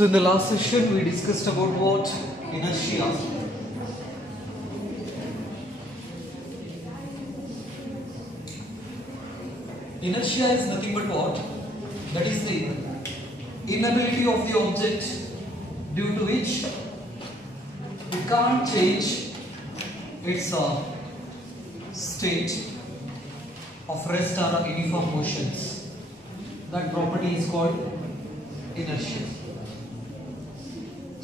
So in the last session we discussed about what? Inertia. Inertia is nothing but what? That is the inability of the object due to which it can't change its state of rest or uniform motions. That property is called inertia.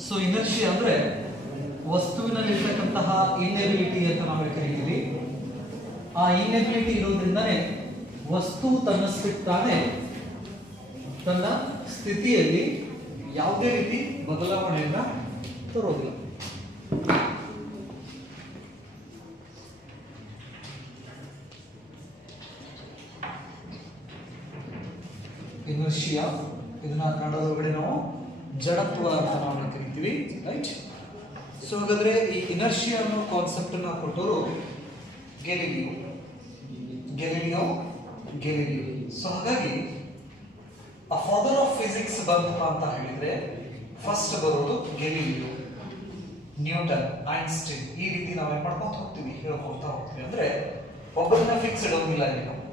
So inertia ಅಂದ್ರೆ ವಸ್ತುವಿನಲ್ಲಿರ್ತಕ್ಕಂತಹ inability ಅಂತ ನಾವು ಕರೀತೀವಿ. ಆ inability ಇರೋದ್ರಿಂದನೇ ವಸ್ತು ತನ್ನಷ್ಟಕ್ಕೆ ತಾನೇ ತನ್ನ ಸ್ಥಿತಿಯಲ್ಲಿ ಯಾವುದೇ ರೀತಿ ಬದಲಾವಣೆಯನ್ನ ತರೋದಿಲ್ಲ. ಇನರ್ಷಿಯಾ ಇದನ್ನ ಕನ್ನಡದೊಳಗಡೆ ನಾವು ಜಡತ್ವ ಅಂತ ನಾವು ಕರಿತೀವಿ, ರೈಟ್? ಸೊ ಹಾಗಾದ್ರೆ ಈ ಇನರ್ಷಿಯಾ ಅನ್ನೋ ಕಾನ್ಸೆಪ್ಟ್ ಅನ್ನ ಕೊಟ್ಟವರು ಗೆಲಿಲಿಯೋ. ಸೊ ಹಾಗಾಗಿ ಆ ಫಾದರ್ ಆಫ್ ಫಿಸಿಕ್ಸ್ ಬಂತಪ್ಪ ಅಂತ ಹೇಳಿದ್ರೆ ಫಸ್ಟ್ ಬರೋದು ಗೆಲಿಲಿಯೋ, ನ್ಯೂಟನ್, ಐನ್ಸ್ಟೈನ್. ಈ ರೀತಿ ನಾವೇನ್ ಮಾಡ್ಕೊಂತ ಹೋಗ್ತೀವಿ, ಹೇಳ್ಕೊಳ್ತಾ ಹೋಗ್ತೀವಿ. ಅಂದ್ರೆ ಒಬ್ಬರನ್ನ ಫಿಕ್ಸ್ ಇಡೋದಿಲ್ಲ ಇಲ್ಲಿ ನಾವು.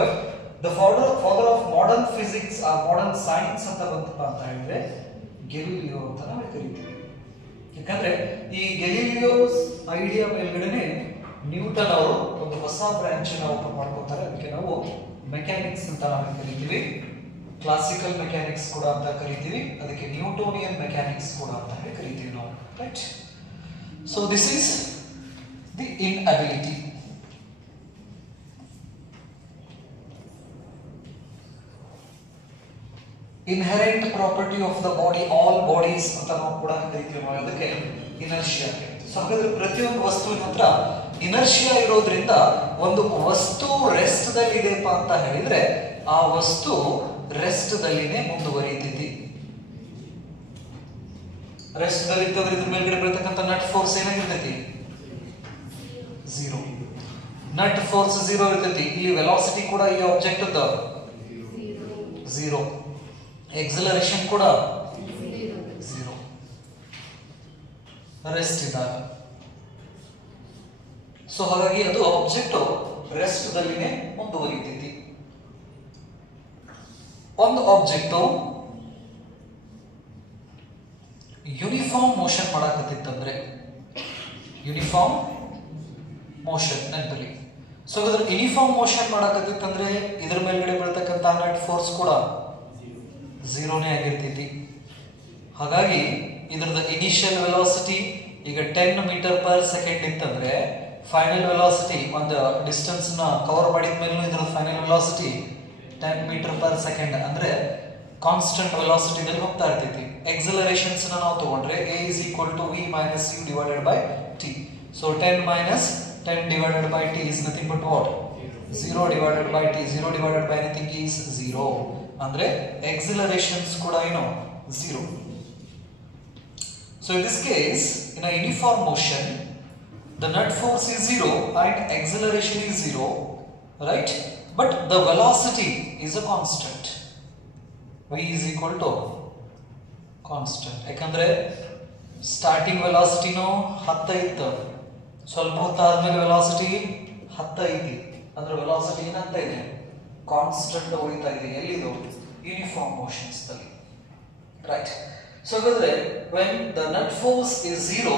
But the father of modern physics ಆ ಮಾಡರ್ನ್ ಸೈನ್ಸ್ ಅಂತ ಬಂತಪ್ಪ ಅಂತ ಹೇಳಿದ್ರೆ ಗೆಲಿಲಿಯೋ ಅಂತ ನಾವು ಕರಿತೀವಿ. ಯಾಕಂದ್ರೆ ಈ ಗೆಲಿಲಿಯೋಸ್ ಐಡಿಯಾ ಮೇಲ್ಗಡೆನೆ ನ್ಯೂಟನ್ ಅವರು ಒಂದು ಹೊಸ ಬ್ರಾಂಚ್ ಓಪನ್ ಮಾಡ್ಕೊತಾರೆ. ಅದಕ್ಕೆ ನಾವು ಮೆಕ್ಯಾನಿಕ್ಸ್ ಅಂತ ನಾವು ಕರಿತೀವಿ. ಕ್ಲಾಸಿಕಲ್ ಮೆಕ್ಯಾನಿಕ್ಸ್ ಕೂಡ ಅಂತ ಕರಿತೀವಿ. ಅದಕ್ಕೆ ನ್ಯೂಟೋನಿಯನ್ ಮೆಕ್ಯಾನಿಕ್ಸ್ ಕೂಡ ಅಂತ ಹೇಳಿ ಕರಿತೀವಿ ನಾವು, right? So this is the inability. Inherent property of the body, all bodies ಅಂತ ನಾವು ಕೂಡ ಕರಿತೀವಿ ನಾವು. ಅದಕ್ಕೆ ಇನರ್ಷಿಯಾ. ಸೊ ಹಾಗಾದ್ರೆ ಪ್ರತಿಯೊಂದು ವಸ್ತುವಿನ ಹತ್ರ ಇನರ್ಷಿಯಾ ಇರೋದ್ರಿಂದ ಒಂದು ವಸ್ತು ರೆಸ್ಟ್ ದಲ್ಲಿ ಇದೆಪ್ಪ ಅಂತ ಹೇಳಿದ್ರೆ ಆ ವಸ್ತು ರೆಸ್ಟ್ ದಲ್ಲಿನೇ ಮುಂದುವರಿತೈತಿ. ರೆಸ್ಟ್ ದಲ್ಲಿ ಇತ್ತಂದ್ರೆ ಇದ್ರ ಮೇಲ್ಗಡೆ ಬರ್ತಕ್ಕಂಥ ನಟ್ ಫೋರ್ಸ್ ಏನಾಗಿರ್ತೈತಿ? ಝೀರೋ. ನಟ್ ಫೋರ್ಸ್ ಝೀರೋ ಇರ್ತೈತಿ. ಇಲ್ಲಿ ವೆಲಾಸಿಟಿ ಕೂಡ ಈ ಆಬ್ಜೆಕ್ಟ್ ಝೀರೋ. ಎಕ್ಸಲರೇಷನ್ ಕೂಡ ಝೀರೋ ರೆಸ್ಟ್ ಇದ್ದಾಗ. ಸೊ ಹಾಗಾಗಿ ಅದು ಆಬ್ಜೆಕ್ಟ್ ರೆಸ್ಟ್ ದಲ್ಲಿನೇ ಮುಂದುವರಿತೈತಿ. ಒಂದು ಆಬ್ಜೆಕ್ಟ್ ಯೂನಿಫಾರ್ಮ್ ಮೋಷನ್ ಮಾಡಕತ್ತಿತ್ತಂದ್ರೆ, ಯೂನಿಫಾರ್ಮ್ ಮೋಷನ್ ನೆನಪಲ್ಲಿ. ಸೊ ಅದ್ರ ಯೂನಿಫಾರ್ಮ್ ಮೋಷನ್ ಮಾಡಕತ್ತಿತ್ತಂದ್ರೆ ಇದ್ರ ಮೇಲ್ಗಡೆ ಬೀಳ್ತಕ್ಕಂಥ ನಟ್ ಫೋರ್ಸ್ ಕೂಡ ಝೀರೋನೇ ಆಗಿರ್ತೈತಿ. ಹಾಗಾಗಿ ಇದ್ರದ ಇನಿಷಿಯಲ್ ವೆಲಾಸಿಟಿ ಈಗ 10 ಮೀಟರ್ ಪರ್ ಸೆಕೆಂಡ್ ಇತ್ತಂದ್ರೆ ಫೈನಲ್ ವೆಲಾಸಿಟಿ ಒಂದು ಡಿಸ್ಟೆನ್ಸ್ ನ ಕವರ್ ಮಾಡಿದ ಮೇಲೆ ಇದ್ರ final velocity 10 metre per second ಅಂದ್ರೆ ಕಾನ್ಸ್ಟೆಂಟ್ ವೆಲಾಸಿಟಿ ದಲ್ಲಿ ಹೋಗ್ತಾ ಇರ್ತೈತಿ. ಎಕ್ಸಲರೇಷನ್ಸ್ ನಾವು ತಗೊಂಡ್ರೆ a is equal to v minus u divided by t. So 10 minus 10 divided by t is nothing but what? 0 divided by t. 0 divided by anything is 0. ಅಂದ್ರೆ exhalaration ಕೂಡ ಏನು? 0. So in this case, in a uniform motion, the net force is 0 and acceleration is 0, right? But the velocity is a constant. V is equal to constant. ಯಾಕಂದ್ರೆ starting ವೆಲಾಸಿಟಿನೂ 10 ಇತ್ತು, ಸ್ವಲ್ಪ ಹೊತ್ತಾದ್ಮೇಲೆ velocity 10 ಐತಿ. ಅಂದ್ರೆ velocity ಏನಾಗ್ತಾ ಇದೆ? Constant ಉಳಿತಾ ಇದೆ. ಎಲ್ಲಿದು? Uniform motions ದಲ್ಲಿ, right? So ಹಾಗಾದ್ರೆ when the net force is 0,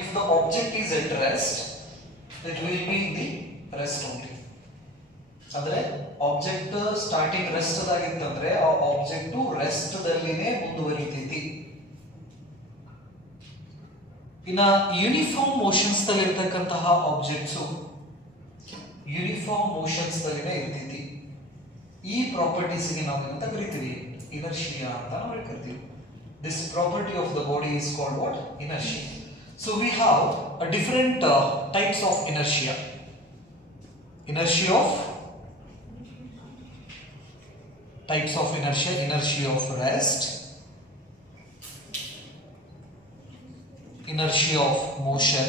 if the object is at rest, it will be in the rest only. ಅಂದ್ರೆ ಆಬ್ಜೆಕ್ಟ್ ಸ್ಟಾರ್ಟಿಂಗ್ ರೆಸ್ಟ್ ಆಗಿತ್ತಂದ್ರೆ ಆ ಆಬ್ಜೆಕ್ಟ್ ರೆಸ್ಟ್ ದಲ್ಲಿನೇ ಮುಂದುವರಿತೈತಿ. ಇನ್ನ ಯೂನಿಫಾರ್ಮ್ ಮೋಷನ್ಸ್ ದಲ್ಲಿ ಇರತಕ್ಕಂತಹ ಆಬ್ಜೆಕ್ಟ್ಸ್ ಯೂನಿಫಾರ್ಮ್ ಮೋಷನ್ಸ್ ದಲ್ಲಿನೇ ಇರ್ತೈತಿ. ಈ ಪ್ರಾಪರ್ಟೀಸ್ ಗೆ ನಾವು ಅಂತ ಕರಿತೀವಿ ಇನರ್ಷಿಯಾ ಅಂತ ನಾವು ಕರಿತೀವಿ. This property of the body is called what? Inertia. So we have a different types of inertia. Inertia of types of inertia. Inertia of rest, inertia of motion,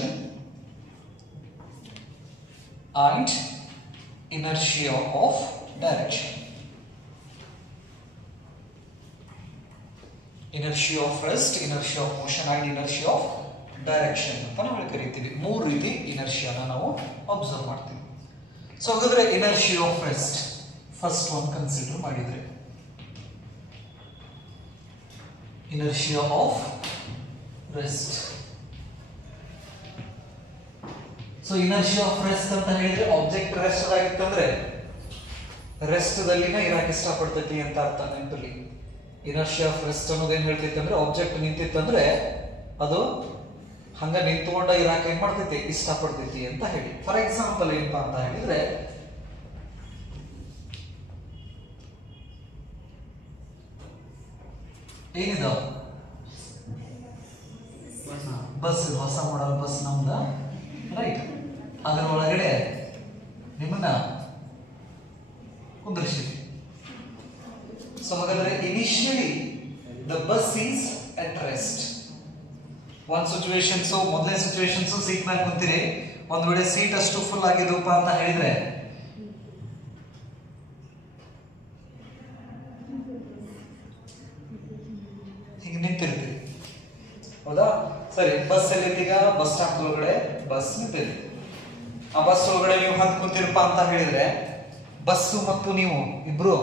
and inertia of direction. Inertia of rest, inertia of motion and inertia of direction ಅಂತ ನಾವು ಕರಿತೀವಿ. 3 ರೀತಿ ಇನರ್ಷಿಯಾನ ನಾವು observe ಮಾಡ್ತೀವಿ. So ಹಾಗಾದ್ರೆ inertia of rest first one consider ಮಾಡಿದ್ರೆ, inertia of rest. So inertia of rest ಅಂತ ಹೇಳಿದ್ರೆ ಆಬ್ಜೆಕ್ಟ್ ರೆಸ್ಟ್ ಆಗಿತ್ತಂದ್ರೆ ರೆಸ್ಟ್ ದಲ್ಲಿನ ಇರಾಕ್ ಇಷ್ಟಪಡ್ತೈತಿ ಅಂತ ಅರ್ಥ. ನೆನಪಲ್ಲಿ ಇನರ್ಷಿಯಾ ಆಫ್ ರೆಸ್ಟ್ ಅನ್ನೋದು ಏನ್ ಹೇಳ್ತೈತಿ ಅಂದ್ರೆ ಆಬ್ಜೆಕ್ಟ್ ನಿಂತಿತ್ತಂದ್ರೆ ಅದು ಹಂಗ ನಿಂತ್ಕೊಂಡ ಇರಾಕ್ ಏನ್ ಮಾಡ್ತೈತಿ, ಇಷ್ಟಪಡ್ತೈತಿ ಅಂತ ಹೇಳಿ. ಫಾರ್ ಎಕ್ಸಾಂಪಲ್ ಏನಪ್ಪಾ ಅಂತ ಹೇಳಿದ್ರೆ ಏನಿದಾವ ಬಸ್, ಹೊಸ ಮಾಡಲ್ ಬಸ್ ನಮ್ದ, ರೈಟ್. ಅದರ ಒಳಗಡೆ ನಿಮ್ಮನ್ನ ಕುಂದರ್ಸಿದ್ವಿ. ಸೊ ಹಾಗಾದ್ರೆ initially the bus is at rest. ಒಂದ್ ಸಿಚುವೇಶನ್ಸ್, ಮೊದಲನೇ ಸಿಚುವೇಶನ್ಸ್ ಸೀಟ್ ಮೇಲೆ ಕುಂತೀರಿ, ಒಂದ್ ವೇಳೆ ಸೀಟ್ ಅಷ್ಟು ಫುಲ್ ಆಗಿದ್ರಪ್ಪ ಅಂತ ಹೇಳಿದ್ರೆ ಹೀಗೆ ನಿಂತಿರ್ತೀರಿ, ಹೌದಾ? ಸರಿ, ಬಸ್ ಎಲ್ಲಿದ್ದೀಗ? ಬಸ್ ಸ್ಟಾಪ್ ಒಳಗಡೆ ಬಸ್ ನಿಂತಿದೆ. ಆ ಬಸ್ ಒಳಗಡೆ ನೀವು ಹಂತ ಕುಂತಿರಪ್ಪ ಅಂತ ಹೇಳಿದ್ರೆ ಬಸ್ಸು ಮತ್ತು ನೀವು ಇಬ್ರು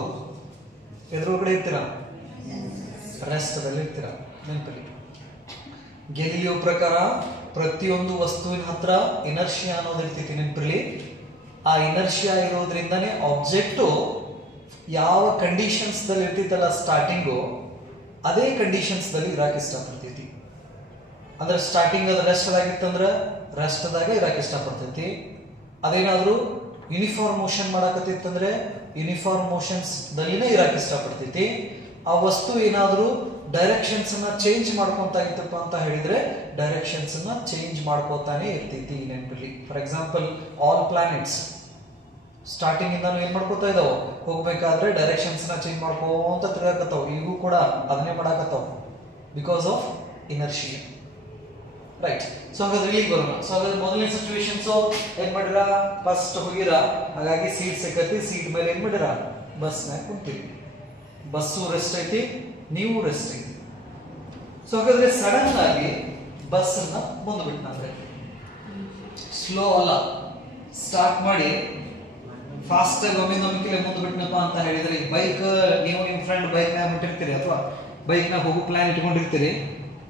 ಎದುರುಗಡೆ ಇರ್ತೀರಾ, ರೆಸ್ಟ್ ದಲ್ಲಿ ಇರ್ತೀರಾ. ನೆನಪಲ್ಲಿ ಗೆಲಿಲಿಯೋ ಪ್ರಕಾರ ಪ್ರತಿಯೊಂದು ವಸ್ತುವಿನ ಹತ್ರ ಇನರ್ಷಿಯಾ ಅನ್ನೋದು ಇರ್ತೈತಿ. ನೆನಪಿರ್ಲಿ, ಆ ಇನರ್ಷಿಯಾ ಇರೋದ್ರಿಂದಾನೇ ಆಬ್ಜೆಕ್ಟು ಯಾವ ಕಂಡೀಷನ್ಸ್ ದಲ್ಲಿ ಇರ್ತೈತಲ್ಲ ಸ್ಟಾರ್ಟಿಂಗು, ಅದೇ ಕಂಡೀಷನ್ಸ್ ದಲ್ಲಿ ಇರಾಕ್ ಇಷ್ಟಪಡ್ತೈತಿ. ಅಂದ್ರೆ ಸ್ಟಾರ್ಟಿಂಗ್ ಅದು ರೆಸ್ಟ್ ಆಗಿತ್ತಂದ್ರೆ ರೆಸ್ಟ್ ದಾಗ ಇರಾಕ್ ಇಷ್ಟಪಡ್ತೈತಿ. ಅದೇನಾದ್ರೂ ಯೂನಿಫಾರ್ಮ್ ಮೋಷನ್ ಮಾಡಕತ್ತಿತ್ತಂದ್ರೆ ಯೂನಿಫಾರ್ಮ್ ಮೋಷನ್ಸ್ ದಲ್ಲಿನೇ ಇರಾಕ್ ಇಷ್ಟಪಡ್ತೈತಿ. ಆ ವಸ್ತು ಏನಾದ್ರೂ ಡೈರೆಕ್ಷನ್ಸ್ ಅನ್ನ ಚೇಂಜ್ ಮಾಡ್ಕೊಂತ ಇತ್ತಪ್ಪ ಅಂತ ಹೇಳಿದ್ರೆ ಡೈರೆಕ್ಷನ್ಸ್ ಅನ್ನ ಚೇಂಜ್ ಮಾಡ್ಕೋತಾನೆ ಇರ್ತೈತಿ. ನೆನಪಿರ್ಲಿ, for example all planets starting ಇಂದಾನು ಏನ್ ಮಾಡ್ಕೋತಾ ಇದಾವ, ಹೋಗ್ಬೇಕಾದ್ರೆ ಡೈರೆಕ್ಷನ್ಸ್ ನ ಚೇಂಜ್ ಮಾಡ್ಕೋಂತ ತಿರ್ಗಾಕತ್ತಾವ. ಈಗೂ ಕೂಡ ಅದನ್ನೇ ಮಾಡಾಕತ್ತಾವ because of inertia, right. So ಹಾಗಾದ್ರೆ ಇಲ್ಲಿ ಬರೋಣ. ಸೊ ಹಾಗಾದ್ರೆ ಮೊದಲನೇ ಸಿಚುವೇಶನ್ಸ್ ಏನ್ ಮಾಡಿರ, ಫಸ್ಟ್ ಹೋಗಿರ, ಹಾಗಾಗಿ ಸೀಟ್ ಸಿಕ್ಕತಿ, ಸೀಟ್ ಮೇಲೆ ಏನ್ ಮಾಡಿರ, ಬಸ್ ನ್ಯಾಗ ಕುಂತೀವಿ. ಬಸ್ಸು ರೆಸ್ಟ್ ಐತಿ, ನೀವು ರೆಸ್ಟ್ ಐತಿ. ಸೊ ಹಾಗಾದ್ರೆ ಸಡನ್ ಆಗಿ ಬಸ್ ಅನ್ನ ಮುಂದೆ ಬಿಟ್ನಂದ್ರೆ ಸ್ಲೋ ಅಲ್ಲ, ಸ್ಟಾರ್ಟ್ ಮಾಡಿ ಫಾಸ್ಟ್ ಆಗಿ ಒಮ್ಮೆ ನಂಬಿಕೆ ಮುಂದೆ ಬಿಟ್ನಪ್ಪ ಅಂತ ಹೇಳಿದ್ರೆ, ಬೈಕ್ ನೀವು ನಿಮ್ ಫ್ರೆಂಡ್ ಬೈಕ್ ನಾಗ ಬಿಟ್ಟಿರ್ತೀರಿ ಅಥವಾ ಬೈಕ್ ನಾಗ ಹೋಗೋ ಪ್ಲಾನ್ ಇಟ್ಕೊಂಡಿರ್ತೀರಿ,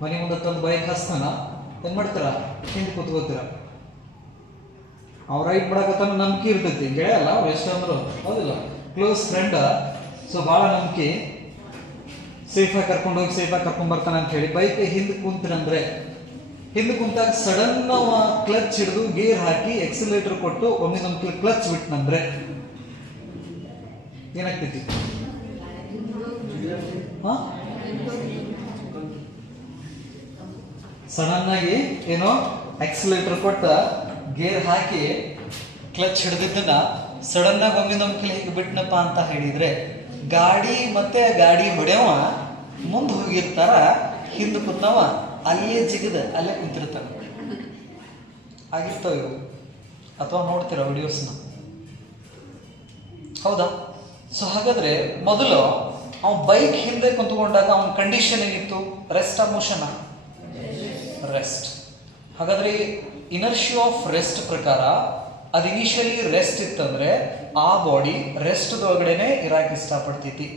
ಮನೆ ಮುಂದೆ ತಂದು ಬೈಕ್ ಹಸ್ತಾನ, ಏನ್ ಮಾಡ್ತಾರ, ಹಿಂದೆ ಕೂತ್ಕೋತೀರ. ಅವ್ರ ರೈಟ್ ಮಾಡಕತ್ತಾನ ನಂಬಿಕೆ ಇರ್ತೈತಿ, ಗೆಳೆಯ ಅಲ್ಲ ಅವ್ರು ಎಷ್ಟಂದ್ರು, ಹೌದಿಲ್ಲ, ಕ್ಲೋಸ್ ಫ್ರೆಂಡ್. ಸೊ ಬಹಳ ನಂಬಿಕೆ, ಸೇಫಾಗಿ ಕರ್ಕೊಂಡು ಹೋಗಿ ಸೇಫಾಗಿ ಕರ್ಕೊಂಡ್ ಬರ್ತಾನೆ ಅಂತ ಹೇಳಿ ಬೈಕ್ ಹಿಂದೆ ಕುಂತ್ರಂದ್ರೆ, ಹಿಂದೆ ಕುಂತಾಗ ಸಡನ್ ಕ್ಲಚ್ ಹಿಡಿದು ಗೇರ್ ಹಾಕಿ ಎಕ್ಸಿಲೇಟರ್ ಕೊಟ್ಟು ಒಮ್ಮೆ ನಮ್ಗೆ ಕ್ಲಚ್ ಬಿಟ್ನಂದ್ರೆ ಏನಾಗ್ತೈತಿ? ಸಡನ್ ಆಗಿ ಏನೋ ಎಕ್ಸಿಲೇಟರ್ ಕೊಟ್ಟ ಗೇರ್ ಹಾಕಿ ಕ್ಲಚ್ ಹಿಡಿದಿದ್ದನ್ನ ಸಡನ್ ಆಗಿ ಒಮ್ಮೆ ನಮ್ಗೆ ಹೇಗೆ ಬಿಟ್ನಪ್ಪ ಅಂತ ಹೇಳಿದ್ರೆ ಗಾಡಿ ಮತ್ತೆ ಗಾಡಿ ಹೊಡೆಯವ ಮುಂದೆ ಹೋಗಿರ್ತಾರ, ಹಿಂದೆ ಕೂತವ ಅಲ್ಲೇ ಜಿಗದ ಅಲ್ಲೇ ಕುಂತಿರ್ತಾರ. ಆಗಿರ್ತಾವ ಇವು, ಅಥವಾ ನೋಡ್ತೀರ ವಿಡಿಯೋಸ್ನ, ಹೌದಾ? ಸೊ ಹಾಗಾದ್ರೆ ಮೊದಲು ಅವನ್ ಬೈಕ್ ಹಿಂದೆ ಕುಂತ್ಕೊಂಡಾಗ ಅವನ ಕಂಡೀಷನ್ ಏನಿತ್ತು, ರೆಸ್ಟ್ ಆ ಮೋಷನ್? ರೆಸ್ಟ್. ಹಾಗಾದ್ರೆ ಇನರ್ಷಿಯಾ ಆಫ್ ರೆಸ್ಟ್ ಪ್ರಕಾರ ಅದು ಇನಿಷಿಯಲಿ ರೆಸ್ಟ್ ಇತ್ತಂದ್ರೆ ಆ ಬಾಡಿ ರೆಸ್ಟ್ ಒಳಗಡೆನೆ ಇರಾಕ್ ಇಷ್ಟಪಡ್ತೈತಿ.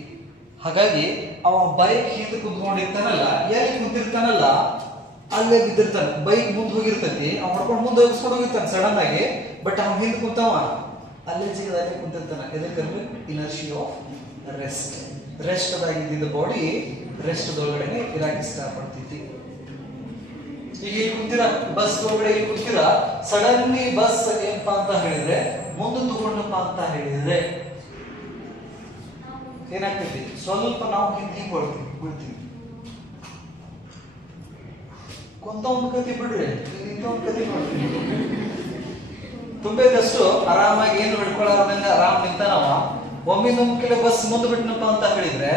ಹಾಗಾಗಿ ಅವ ಬೈಕ್ ಹಿಂದೆ ಕುಂತ್ಕೊಂಡಿರ್ತಾನಲ್ಲ, ಎಲ್ಲಿ ಕುಂತಿರ್ತಾನಲ್ಲ ಅಲ್ಲೇ ಬಿದ್ದಿರ್ತಾನೆ. ಬೈಕ್ ಮುಂದೆ ಹೋಗಿರ್ತೈತಿ, ಅವ್ ಮಾಡ್ಕೊಂಡು ಮುಂದೆ ಹೋಗಿಸ್ಕೊಂಡು ಹೋಗಿರ್ತಾನೆ ಸಡನ್ ಆಗಿ, ಬಟ್ ಅವ್ನ ಹಿಂದೆ ಕುಂತವ ಅಲ್ಲೇ ಜಿಗದ ಅಲ್ಲೇ ಕುಂತಿರ್ತಾನೆ. ಎದಕ್ಕಂದ್ರೆ ಇನರ್ಷಿಯಾ ಆಫ್ ರೆಸ್ಟ್. ರೆಸ್ಟ್ ಆಗಿದ್ದ ಬಾಡಿ ರೆಸ್ಟ್ ಒಳಗಡೆನೆ ಇರಾಕ್ ಇಷ್ಟಪಡ್ತೈತಿ. ಈಗ ಇಲ್ಲಿ ಕುಂತಿರ ಬಸ್ ಒಳಗಡೆ, ಇಲ್ಲಿ ಕುಂತಿರ, ಸಡನ್ಲಿ ಬಸ್ ಏನಪ್ಪಾ ಅಂತ ಹೇಳಿದ್ರೆ ಮುಂದೆ ತಗೊಂಡಪ್ಪ ಅಂತ ಹೇಳಿದ್ರೆ ಏನಾಗ್ತೈತಿ, ಸ್ವಲ್ಪ ನಾವು ಹಿಂದೆ ಬೀಳ್ತೀವಿ. ಕೊಂತ ಒಂದು ಕತಿ ಬಿಡ್ರಿ, ಇಂಥ ಒಂದು ಕತಿ ನೋಡ್ತೀವಿ. ತುಂಬೇದಷ್ಟು ಆರಾಮಾಗಿ ಏನು ಹಿಡ್ಕೊಳ್ಳಾರ್ದಂಗ ಆರಾಮ್ ನಿಂತಾನವ. ಒಮ್ಮೆ ನಮ್ಗೆ ಬಸ್ ಮುಂದೆ ಬಿಟ್ಟನಪ್ಪ ಅಂತ ಹೇಳಿದ್ರೆ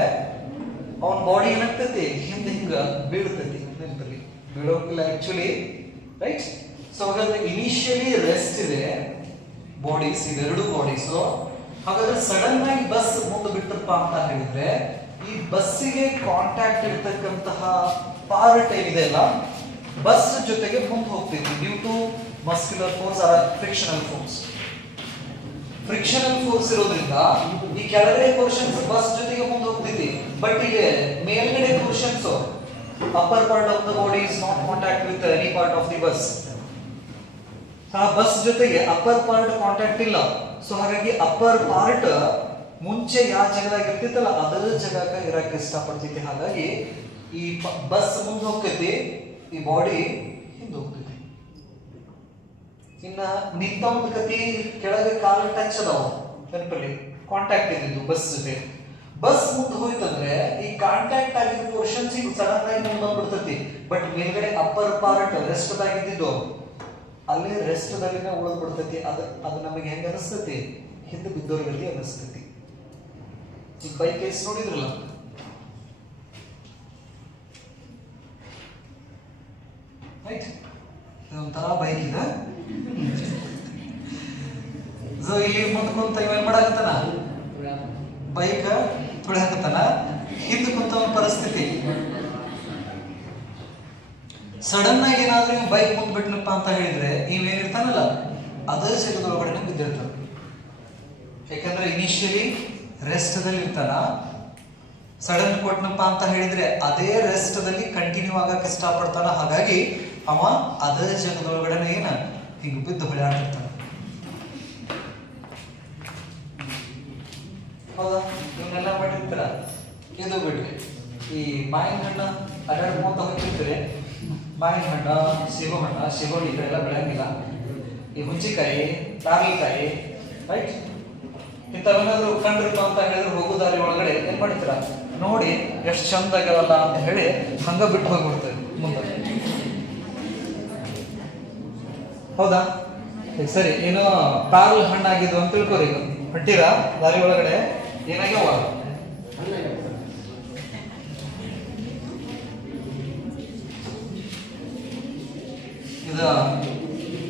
ಅವನ ಬಾಡಿ ಏನಾಗ್ತೈತಿ, ಹಿಂದೆ ಹಿಂಗ ಬೀಳ್ತೈತಿ. ನೆನಪಲ್ಲಿ ಬೀಳೋಕಿಲ್ಲ ಆಕ್ಚುಲಿ, ರೈಟ್. ಸೊ ಹಾಗಾದ್ರೆ ಇನಿಷಿಯಲಿ ರೆಸ್ಟ್ ಇದೆ ಬಾಡೀಸ್, ಇವೆರಡು ಬಾಡೀಸು. ಹಾಗಾದ್ರೆ ಸಡನ್ ಆಗಿ ಬಸ್ ಮುಂದೆ ಬಿಟ್ಟಪ್ಪ ಅಂತ ಹೇಳಿದ್ರೆ ಈ ಬಸ್ಸಿಗೆ ಕಾಂಟ್ಯಾಕ್ಟ್ ಇರ್ತಕ್ಕಂತಹ ಪಾರ್ಟ್ ಏನಿದೆ ಅಲ್ಲ, ಬಸ್ ಜೊತೆಗೆ ಮುಂದೆ ಹೋಗ್ತಿದ್ವಿ due to muscular force or frictional force. Frictional force ಇರೋದ್ರಿಂದ ಈ ಕೆಳಗಡೆ ಪೋರ್ಷನ್ಸ್ ಬಸ್ ಜೊತೆಗೆ ಮುಂದೆ ಹೋಗ್ತಿದ್ವಿ. ಬಟ್ ಈಗ ಮೇಲ್ಗಡೆ portions upper part of the body is not contact with any part of the bus. ಆ ಬಸ್ ಜೊತೆಗೆ ಅಪ್ಪರ್ ಪಾರ್ಟ್ ಕಾಂಟ್ಯಾಕ್ಟ್ ಇಲ್ಲ. ಸೊ ಹಾಗಾಗಿ ಅಪ್ಪರ್ ಪಾರ್ಟ್ ಮುಂಚೆ ಯಾವ ಜಾಗದಾಗ ಇರ್ತಿತ್ತಲ್ಲ ಅದೇ ಜಾಗಕ್ಕ ಇರಕ್ಕೆ ಇಷ್ಟಪಡ್ತೈತಿ. ಹಾಗಾಗಿ ಈ ಬಸ್ ಮುಂದೆ ಹೋಗ್ತೈತಿ, ಈ ಬಾಡಿ ಹಿಂದೆ ಹೋಗ್ತೈತಿ. ಇನ್ನ ನಿಂತವನ ಗತಿ ಕೆಳಗೆ ಕಾಲು ಟಚ್ ಅದಾವ, ನೆನಪಲ್ಲಿ ಕಾಂಟ್ಯಾಕ್ಟ್ ಇದ್ದಿದ್ದು ಬಸ್ ಜೊತೆ. ಬಸ್ ಮುಂದೆ ಹೋಯ್ತಂದ್ರೆ ಈ ಕಾಂಟ್ಯಾಕ್ಟ್ ಆಗಿದ್ದ ಪೋರ್ಷನ್ಸ್ ಈಗ ಸಡನ್ ಆಗಿ ಮುಂದೆ ಬಂದ್ಬಿಡ್ತೈತಿ. ಬಟ್ ಮೇಲ್ಗಡೆ ಅಪ್ಪರ್ ಪಾರ್ಟ್ ರೆಸ್ಟ್ ಆಗಿದ್ದು ಅಲ್ಲಿ ರೆಸ್ಟ್ ದಲ್ಲಿನೇ ಉಳಿದ್ ಬಿಡ್ತೈತಿ. ಅದು ನಮಗೆ ಹೆಂಗ ಅನಿಸ್ತೈತಿ, ಹಿಂದೆ ಬಿದ್ದೋರ್ ಗತಿ ಅನಿಸ್ತೈತಿ. ಈಗ ಬೈಕ್ ಕೇಸ್ ನೋಡಿದ್ರಲ್ಲ, ರೈಟ್, ಇದೊಂಥರ ಬೈಕ್ ಇದೆ. ಸೊ ಇಲ್ಲಿ ಮುಂದೆ ಕುಂತ ಇವೇನ್ ಮಾಡಾಕತ್ತಾನ, ಬೈಕ್ ತುಳಿಯಾಕತ್ತಾನ. ಹಿಂದೆ ಕುಂತವನ ಪರಿಸ್ಥಿತಿ ಸಡನ್ ಆಗಿ ಏನಾದ್ರೂ ಬೈಕ್ ಮುಂದ್ ಬಿಟ್ನಪ್ಪ ಅಂತ ಹೇಳಿದ್ರೆ ಇವೇನಿರ್ತಾನಲ್ಲ ಅದೇ ಜಾಗದೊಳಗಡೆ ಬಿದ್ದಿರ್ತಾನೆ. ಯಾಕಂದ್ರೆ ಇನಿಷಿಯಲಿ ರೆಸ್ಟ್ ದಲ್ಲಿ ಇರ್ತಾನ, ಸಡನ್ ಕೊಟ್ನಪ್ಪ ಅಂತ ಹೇಳಿದ್ರೆ ಅದೇ ರೆಸ್ಟ್ ದಲ್ಲಿ ಕಂಟಿನ್ಯೂ ಆಗಕ್ಕೆ ಇಷ್ಟಪಡ್ತಾನ. ಹಾಗಾಗಿ ಅವ ಅದೇ ಜಾಗದೊಳಗಡೆ ಏನ ಹಿಂಗ ಬಿದ್ದು ಹೊಳೆಯಾಡ್ತಿರ್ತಾನ. ಹೌದಾ? ಇವನ್ನೆಲ್ಲ ಮಾಡಿರ್ತಾರ. ಇದು ಬಿಡ್ರಿ, ಈ ಮಾವಿನ ಹಣ್ಣ ಅಡ್ಡಾಡ್ಕೊಂತ ಹೋಗಿರ್ತೀರಿ. ಮಾವಿನ ಹಣ್ಣ, ಸಿಗೋ ಹಣ್ಣ, ಸಿಗೋ ಈ ಕಡೆ ಎಲ್ಲ ಬೆಳೆಯಂಗಿಲ್ಲ. ಈ ಹುಂಚಿಕಾಯಿ, ದಾರ್ಲಿಕಾಯಿ, ರೈಟ್, ಇಂಥವೇನಾದ್ರು ಕಂಡಿರ್ತಾವ ಅಂತ ಹೇಳಿದ್ರೆ ಹೋಗೋ ದಾರಿ ಒಳಗಡೆ ಏನ್ ಮಾಡ್ತೀರ, ನೋಡಿ ಎಷ್ಟು ಚಂದ ಆಗ್ಯಾವಲ್ಲ ಅಂತ ಹೇಳಿ ಹಂಗ ಬಿಟ್ಟು ಹೋಗ್ಬಿಡ್ತೇವೆ ಮುಂದೆ. ಹೌದಾ? ಸರಿ, ಏನೋ ತಾಲ್ ಹಣ್ಣಾಗಿದ್ದು ಅಂತ ತಿಳ್ಕೊರಿ. ಈಗ ಹೊಟ್ಟಿರ ದಾರಿ ಒಳಗಡೆ ಏನಾಗ್ಯಾವ, ಇದು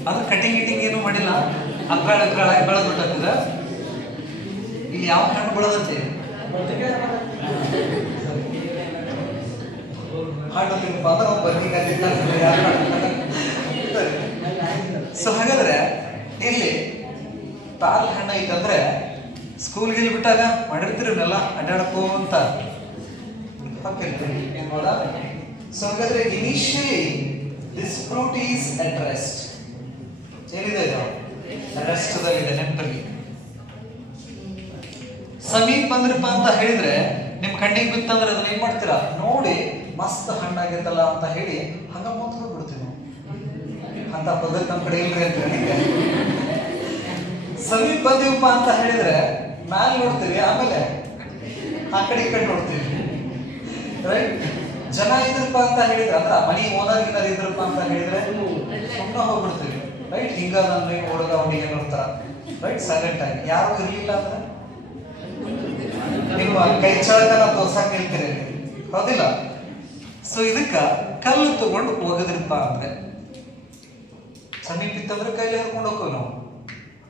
ಅದು ಕಟಿಂಗ್ ಗಿಟಿಂಗ್ ಏನು ಮಾಡಿಲ್ಲ, ಅಕ್ಕಾಳ ಅಕ್ಕಾಳಾಗಿ ಬೆಳೆದ್ಬಿಟ್ಟದ. ಇಲ್ಲಿ ಯಾವ ಹಣ್ಣು ಬೆಳೆದಂತೆ ಹಣ್ಣು ತಿನ್ನಪ್ಪ ಅಂದ್ರೆ ನಾವು ಬರ್ಲಿಕ್ಕೆ. ಸೊ ಹಾಗಾದ್ರೆ ಇಲ್ಲಿ ತಾಲ್ ಹಣ್ಣ ಐತಂದ್ರೆ ಸ್ಕೂಲ್ಗೆ ಇಲ್ಲಿ ಬಿಟ್ಟಾಗ ಮಾಡಿರ್ತೀರಿ ಇವನ್ನೆಲ್ಲ ಅಡ್ಡಾಡಕೋ ಅಂತ ಹಾಕಿರ್ತೀರಿ ಏನ್ ನೋಡ. ಸೊ ಹಾಗಾದ್ರೆ initially this fruit is at rest. ಏನಿದೆ ಇದು, ರೆಸ್ಟ್ ದಲ್ಲಿದೆ. ನೆನಪಲ್ಲಿ ಸಮೀಪ ಬಂದ್ರಪ್ಪ ಅಂತ ಹೇಳಿದ್ರೆ ನಿಮ್ ಕಣ್ಣಿಗೆ ಬಿತ್ತಂದ್ರೆ ಅದನ್ನ ಏನ್ ಮಾಡ್ತೀರಾ, ನೋಡಿ ಮಸ್ತ್ ಹಣ್ಣಾಗಿರ್ತಲ್ಲ ಅಂತ ಹೇಳಿ ಹಂಗ ಮುಂದ್ಕೊಂಡು ಬಿಡ್ತೀವಿ ನಾವು. ಅಂತ ಪದ್ಧತಿ ನಮ್ಮ ಕಡೆ ಇಲ್ರಿ ಅಂತ ಹೇಳಿ ಸಮೀಪ ಬಂದಿವಪ್ಪ ಅಂತ ಹೇಳಿದ್ರೆ ಮ್ಯಾಲ್ ನೋಡ್ತೀವಿ, ಆಮೇಲೆ ಆ ಕಡೆ ಈ ಕಡೆ ನೋಡ್ತೀವಿ, ರೈಟ್. ಜನ ಇದ್ರಪ್ಪ ಅಂತ ಹೇಳಿದ್ರೆ, ಅಂದ್ರ ಮನಿ ಓನರ್ ಗಿನರ್ ಇದ್ರಪ್ಪ ಅಂತ ಹೇಳಿದ್ರೆ ಸುಮ್ಮನೆ ಹೋಗ್ಬಿಡ್ತೀವಿ, ರೈಟ್. ಹಿಂಗ ನನ್ನ ಹುಡುಗ ಹುಡುಗಿ ನೋಡ್ತಾರ, ರೈಟ್, ಸೈಲೆಂಟ್ ಆಗಿ. ಯಾರು ಇರ್ಲಿಲ್ಲ ಅಂದ್ರೆ ನಿಮ್ಮ ಕೈ ಚಳಕನ ತೋರ್ಸಕ್ ಹೇಳ್ತೀರಿ, ಹೌದಿಲ್ಲ? ಸೊ ಇದಕ್ಕ ಕಲ್ಲು ತಗೊಂಡು ಹೋಗದ್ರಪ್ಪ ಅಂದ್ರೆ ಸಮೀಪ ಇತ್ತಂದ್ರೆ ಕೈಲಿ ಹರ್ಕೊಂಡು ಹೋಗ್ತೇವೆ ನಾವು.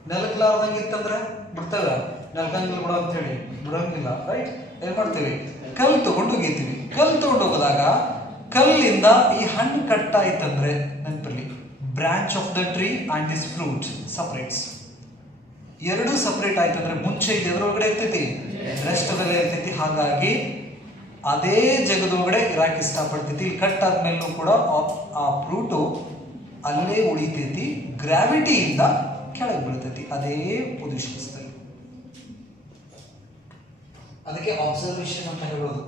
ನೆಲಕ್ಲಾರ್ದಂಗ ಇತ್ತಂದ್ರೆ ಬಿಡ್ತೇವೆ, ನೆಲಕಂಗಿಲ್ಲ ಬಿಡೋ ಅಂತ ಹೇಳಿ ಬಿಡೋಂಗಿಲ್ಲ, ರೈಟ್. ಏನ್ ಮಾಡ್ತೀವಿ, ಕಲ್ಲು ತಗೊಂಡು ಹೋಗಿರ್ತೀವಿ. ಕಲ್ಲು ತಗೊಂಡು ಹೋಗೋದಾಗ ಕಲ್ಲಿಂದ ಈ ಹಣ್ಣು ಕಟ್ ಆಯ್ತಂದ್ರೆ ನೆನಪಿರ್ಲಿ, branch of the tree and this fruit separates. ಎರಡು ಸಪರೇಟ್ ಆಯ್ತಂದ್ರೆ ಮುಂಚೆ ಇದು ಎದ್ರೊಳಗಡೆ ಇರ್ತೈತಿ, ರೆಸ್ಟ್ ಅದಲ್ಲೇ ಇರ್ತೈತಿ. ಹಾಗಾಗಿ ಅದೇ ಜಗದೊಳಗಡೆ ಇರಾಕ್ ಇಷ್ಟಪಡ್ತೈತಿ. ಇಲ್ಲಿ ಕಟ್ ಆದ್ಮೇಲೂ ಕೂಡ ಆ ಫ್ರೂಟು ಅಲ್ಲೇ ಉಳಿತೈತಿ, ಗ್ರಾವಿಟಿಯಿಂದ ಕೆಳಗೆ ಬೀಳ್ತೈತಿ ಅದೇ ಪೊಸಿಷನ್ಸ್ ದಲ್ಲಿ. ಅದಕ್ಕೆ ಅಬ್ಸರ್ವೇಷನ್ ಅಂತ ಹೇಳೋದು.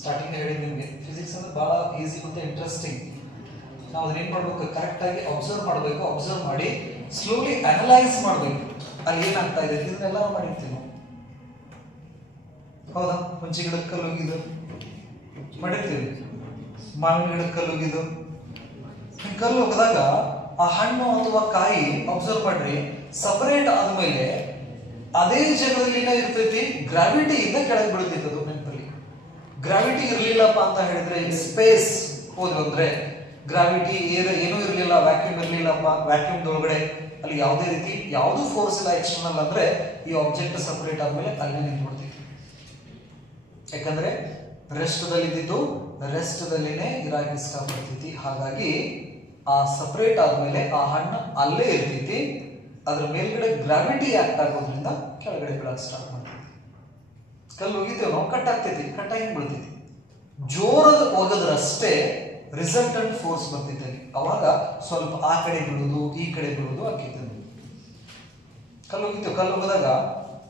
ಸ್ಟಾರ್ಟಿಂಗ್ ಹೇಳಿದ್ ನಿಮ್ಗೆ ಫಿಸಿಕ್ಸ್ ಅಂದ್ರೆ ಬಹಳ ಈಸಿ ಮತ್ತೆ ಇಂಟ್ರೆಸ್ಟಿಂಗ್. ನಾವು ಅದನ್ನ ಏನ್ ಮಾಡ್ಬೇಕು, ಕರೆಕ್ಟ್ ಆಗಿ ಅಬ್ಸರ್ವ್ ಮಾಡಬೇಕು. ಅಬ್ಸರ್ವ್ ಮಾಡಿ ಸ್ಲೋಲಿ ಅನಲೈಸ್ ಮಾಡಬೇಕು, ಅಲ್ಲಿ ಏನಾಗ್ತಾ ಇದೆ ಇದನ್ನೆಲ್ಲ ಮಾಡಿರ್ತೀವಿ ನಾವು. ಹೌದಾ? ಹುಂಚಿ ಗಿಡಕ್ಕೆ ಕಲ್ಲು ಹೋಗಿದ್ದು ಮಾಡಿರ್ತೀವಿ, ಮಾವಿನ ಗಿಡಕ್ಕೆ ಕಲ್ಲು ಹೋಗಿದ್ದು. ಕಲ್ಲು ಹೋಗಿದಾಗ ಆ ಹಣ್ಣು ಅಥವಾ ಕಾಯಿ ಅಬ್ಸರ್ವ್ ಮಾಡ್ರಿ, ಸಪರೇಟ್ ಆದ್ಮೇಲೆ ಅದೇ ಜಾಗದಲ್ಲಿ ಇರ್ತೈತಿ, ಗ್ರಾವಿಟಿಯಿಂದ ಕೆಳಗೆ ಬೀಳ್ತೈತಿ. ಅದು ನೆನಪಲ್ಲಿ, ಗ್ರಾವಿಟಿ ಇರ್ಲಿಲ್ಲಪ್ಪ ಅಂತ ಹೇಳಿದ್ರೆ ಸ್ಪೇಸ್ ಹೋದ್ರು ಅಂದ್ರೆ ಗ್ರಾವಿಟಿ ಏನೂ ಇರ್ಲಿಲ್ಲ, ವ್ಯಾಕ್ಯೂಮ್ ಇರ್ಲಿಲ್ಲಪ್ಪ, ವ್ಯಾಕ್ಯೂಮ್ ಒಳಗಡೆ ಅಲ್ಲಿ ಯಾವುದೇ ರೀತಿ ಯಾವ್ದು ಫೋರ್ಸ್ ಇಲ್ಲ ಎಕ್ಸ್ಟರ್ನಲ್ ಅಂದ್ರೆ ಈ ಆಬ್ಜೆಕ್ಟ್ ಸಪರೇಟ್ ಆದ್ಮೇಲೆ ಅಲ್ಲೇ ನಿಂತ್ಬಿಡ್ತೈತಿ. ಯಾಕಂದ್ರೆ ರೆಸ್ಟ್ದಲ್ಲಿ ಇದ್ದಿದ್ದು ರೆಸ್ಟ್ದಲ್ಲಿನೇ ಇರಾಕ್ ಇಷ್ಟಪಡ್ತೈತಿ. ಹಾಗಾಗಿ ಆ ಸಪರೇಟ್ ಆದ್ಮೇಲೆ ಆ ಹಣ್ಣು ಅಲ್ಲೇ ಇರ್ತೈತಿ. ಅದ್ರ ಮೇಲ್ಗಡೆ ಗ್ರಾವಿಟಿ ಆಕ್ಟ್ ಆಗೋದ್ರಿಂದ ಕೆಳಗಡೆ ಬೀಳಕ್ ಸ್ಟಾರ್ಟ್ ಮಾಡ್ತೈತಿ. ಕಲ್ಲು ಹೋಗಿದ್ದೇವೆ ನಾವು, ಕಟ್ ಆಗ್ತೈತಿ, ಕಟ್ ಆಗಿ ಬೀಳ್ತೈತಿ. ಜೋರದ ಒಗದ್ರಷ್ಟೇ ರಿಸಲ್ಟೆಂಟ್ ಫೋರ್ಸ್ ಬರ್ತೈತಿ. ಅವಾಗ ಸ್ವಲ್ಪ ಆ ಕಡೆ ಬೀಳುದು ಈ ಕಡೆ ಬೀಳುದು ಆಕೈತಿ. ಕಲ್ಲು ಹೋಗಿದ್ದೇವೆ, ಕಲ್ಲು ಹೋಗದಾಗ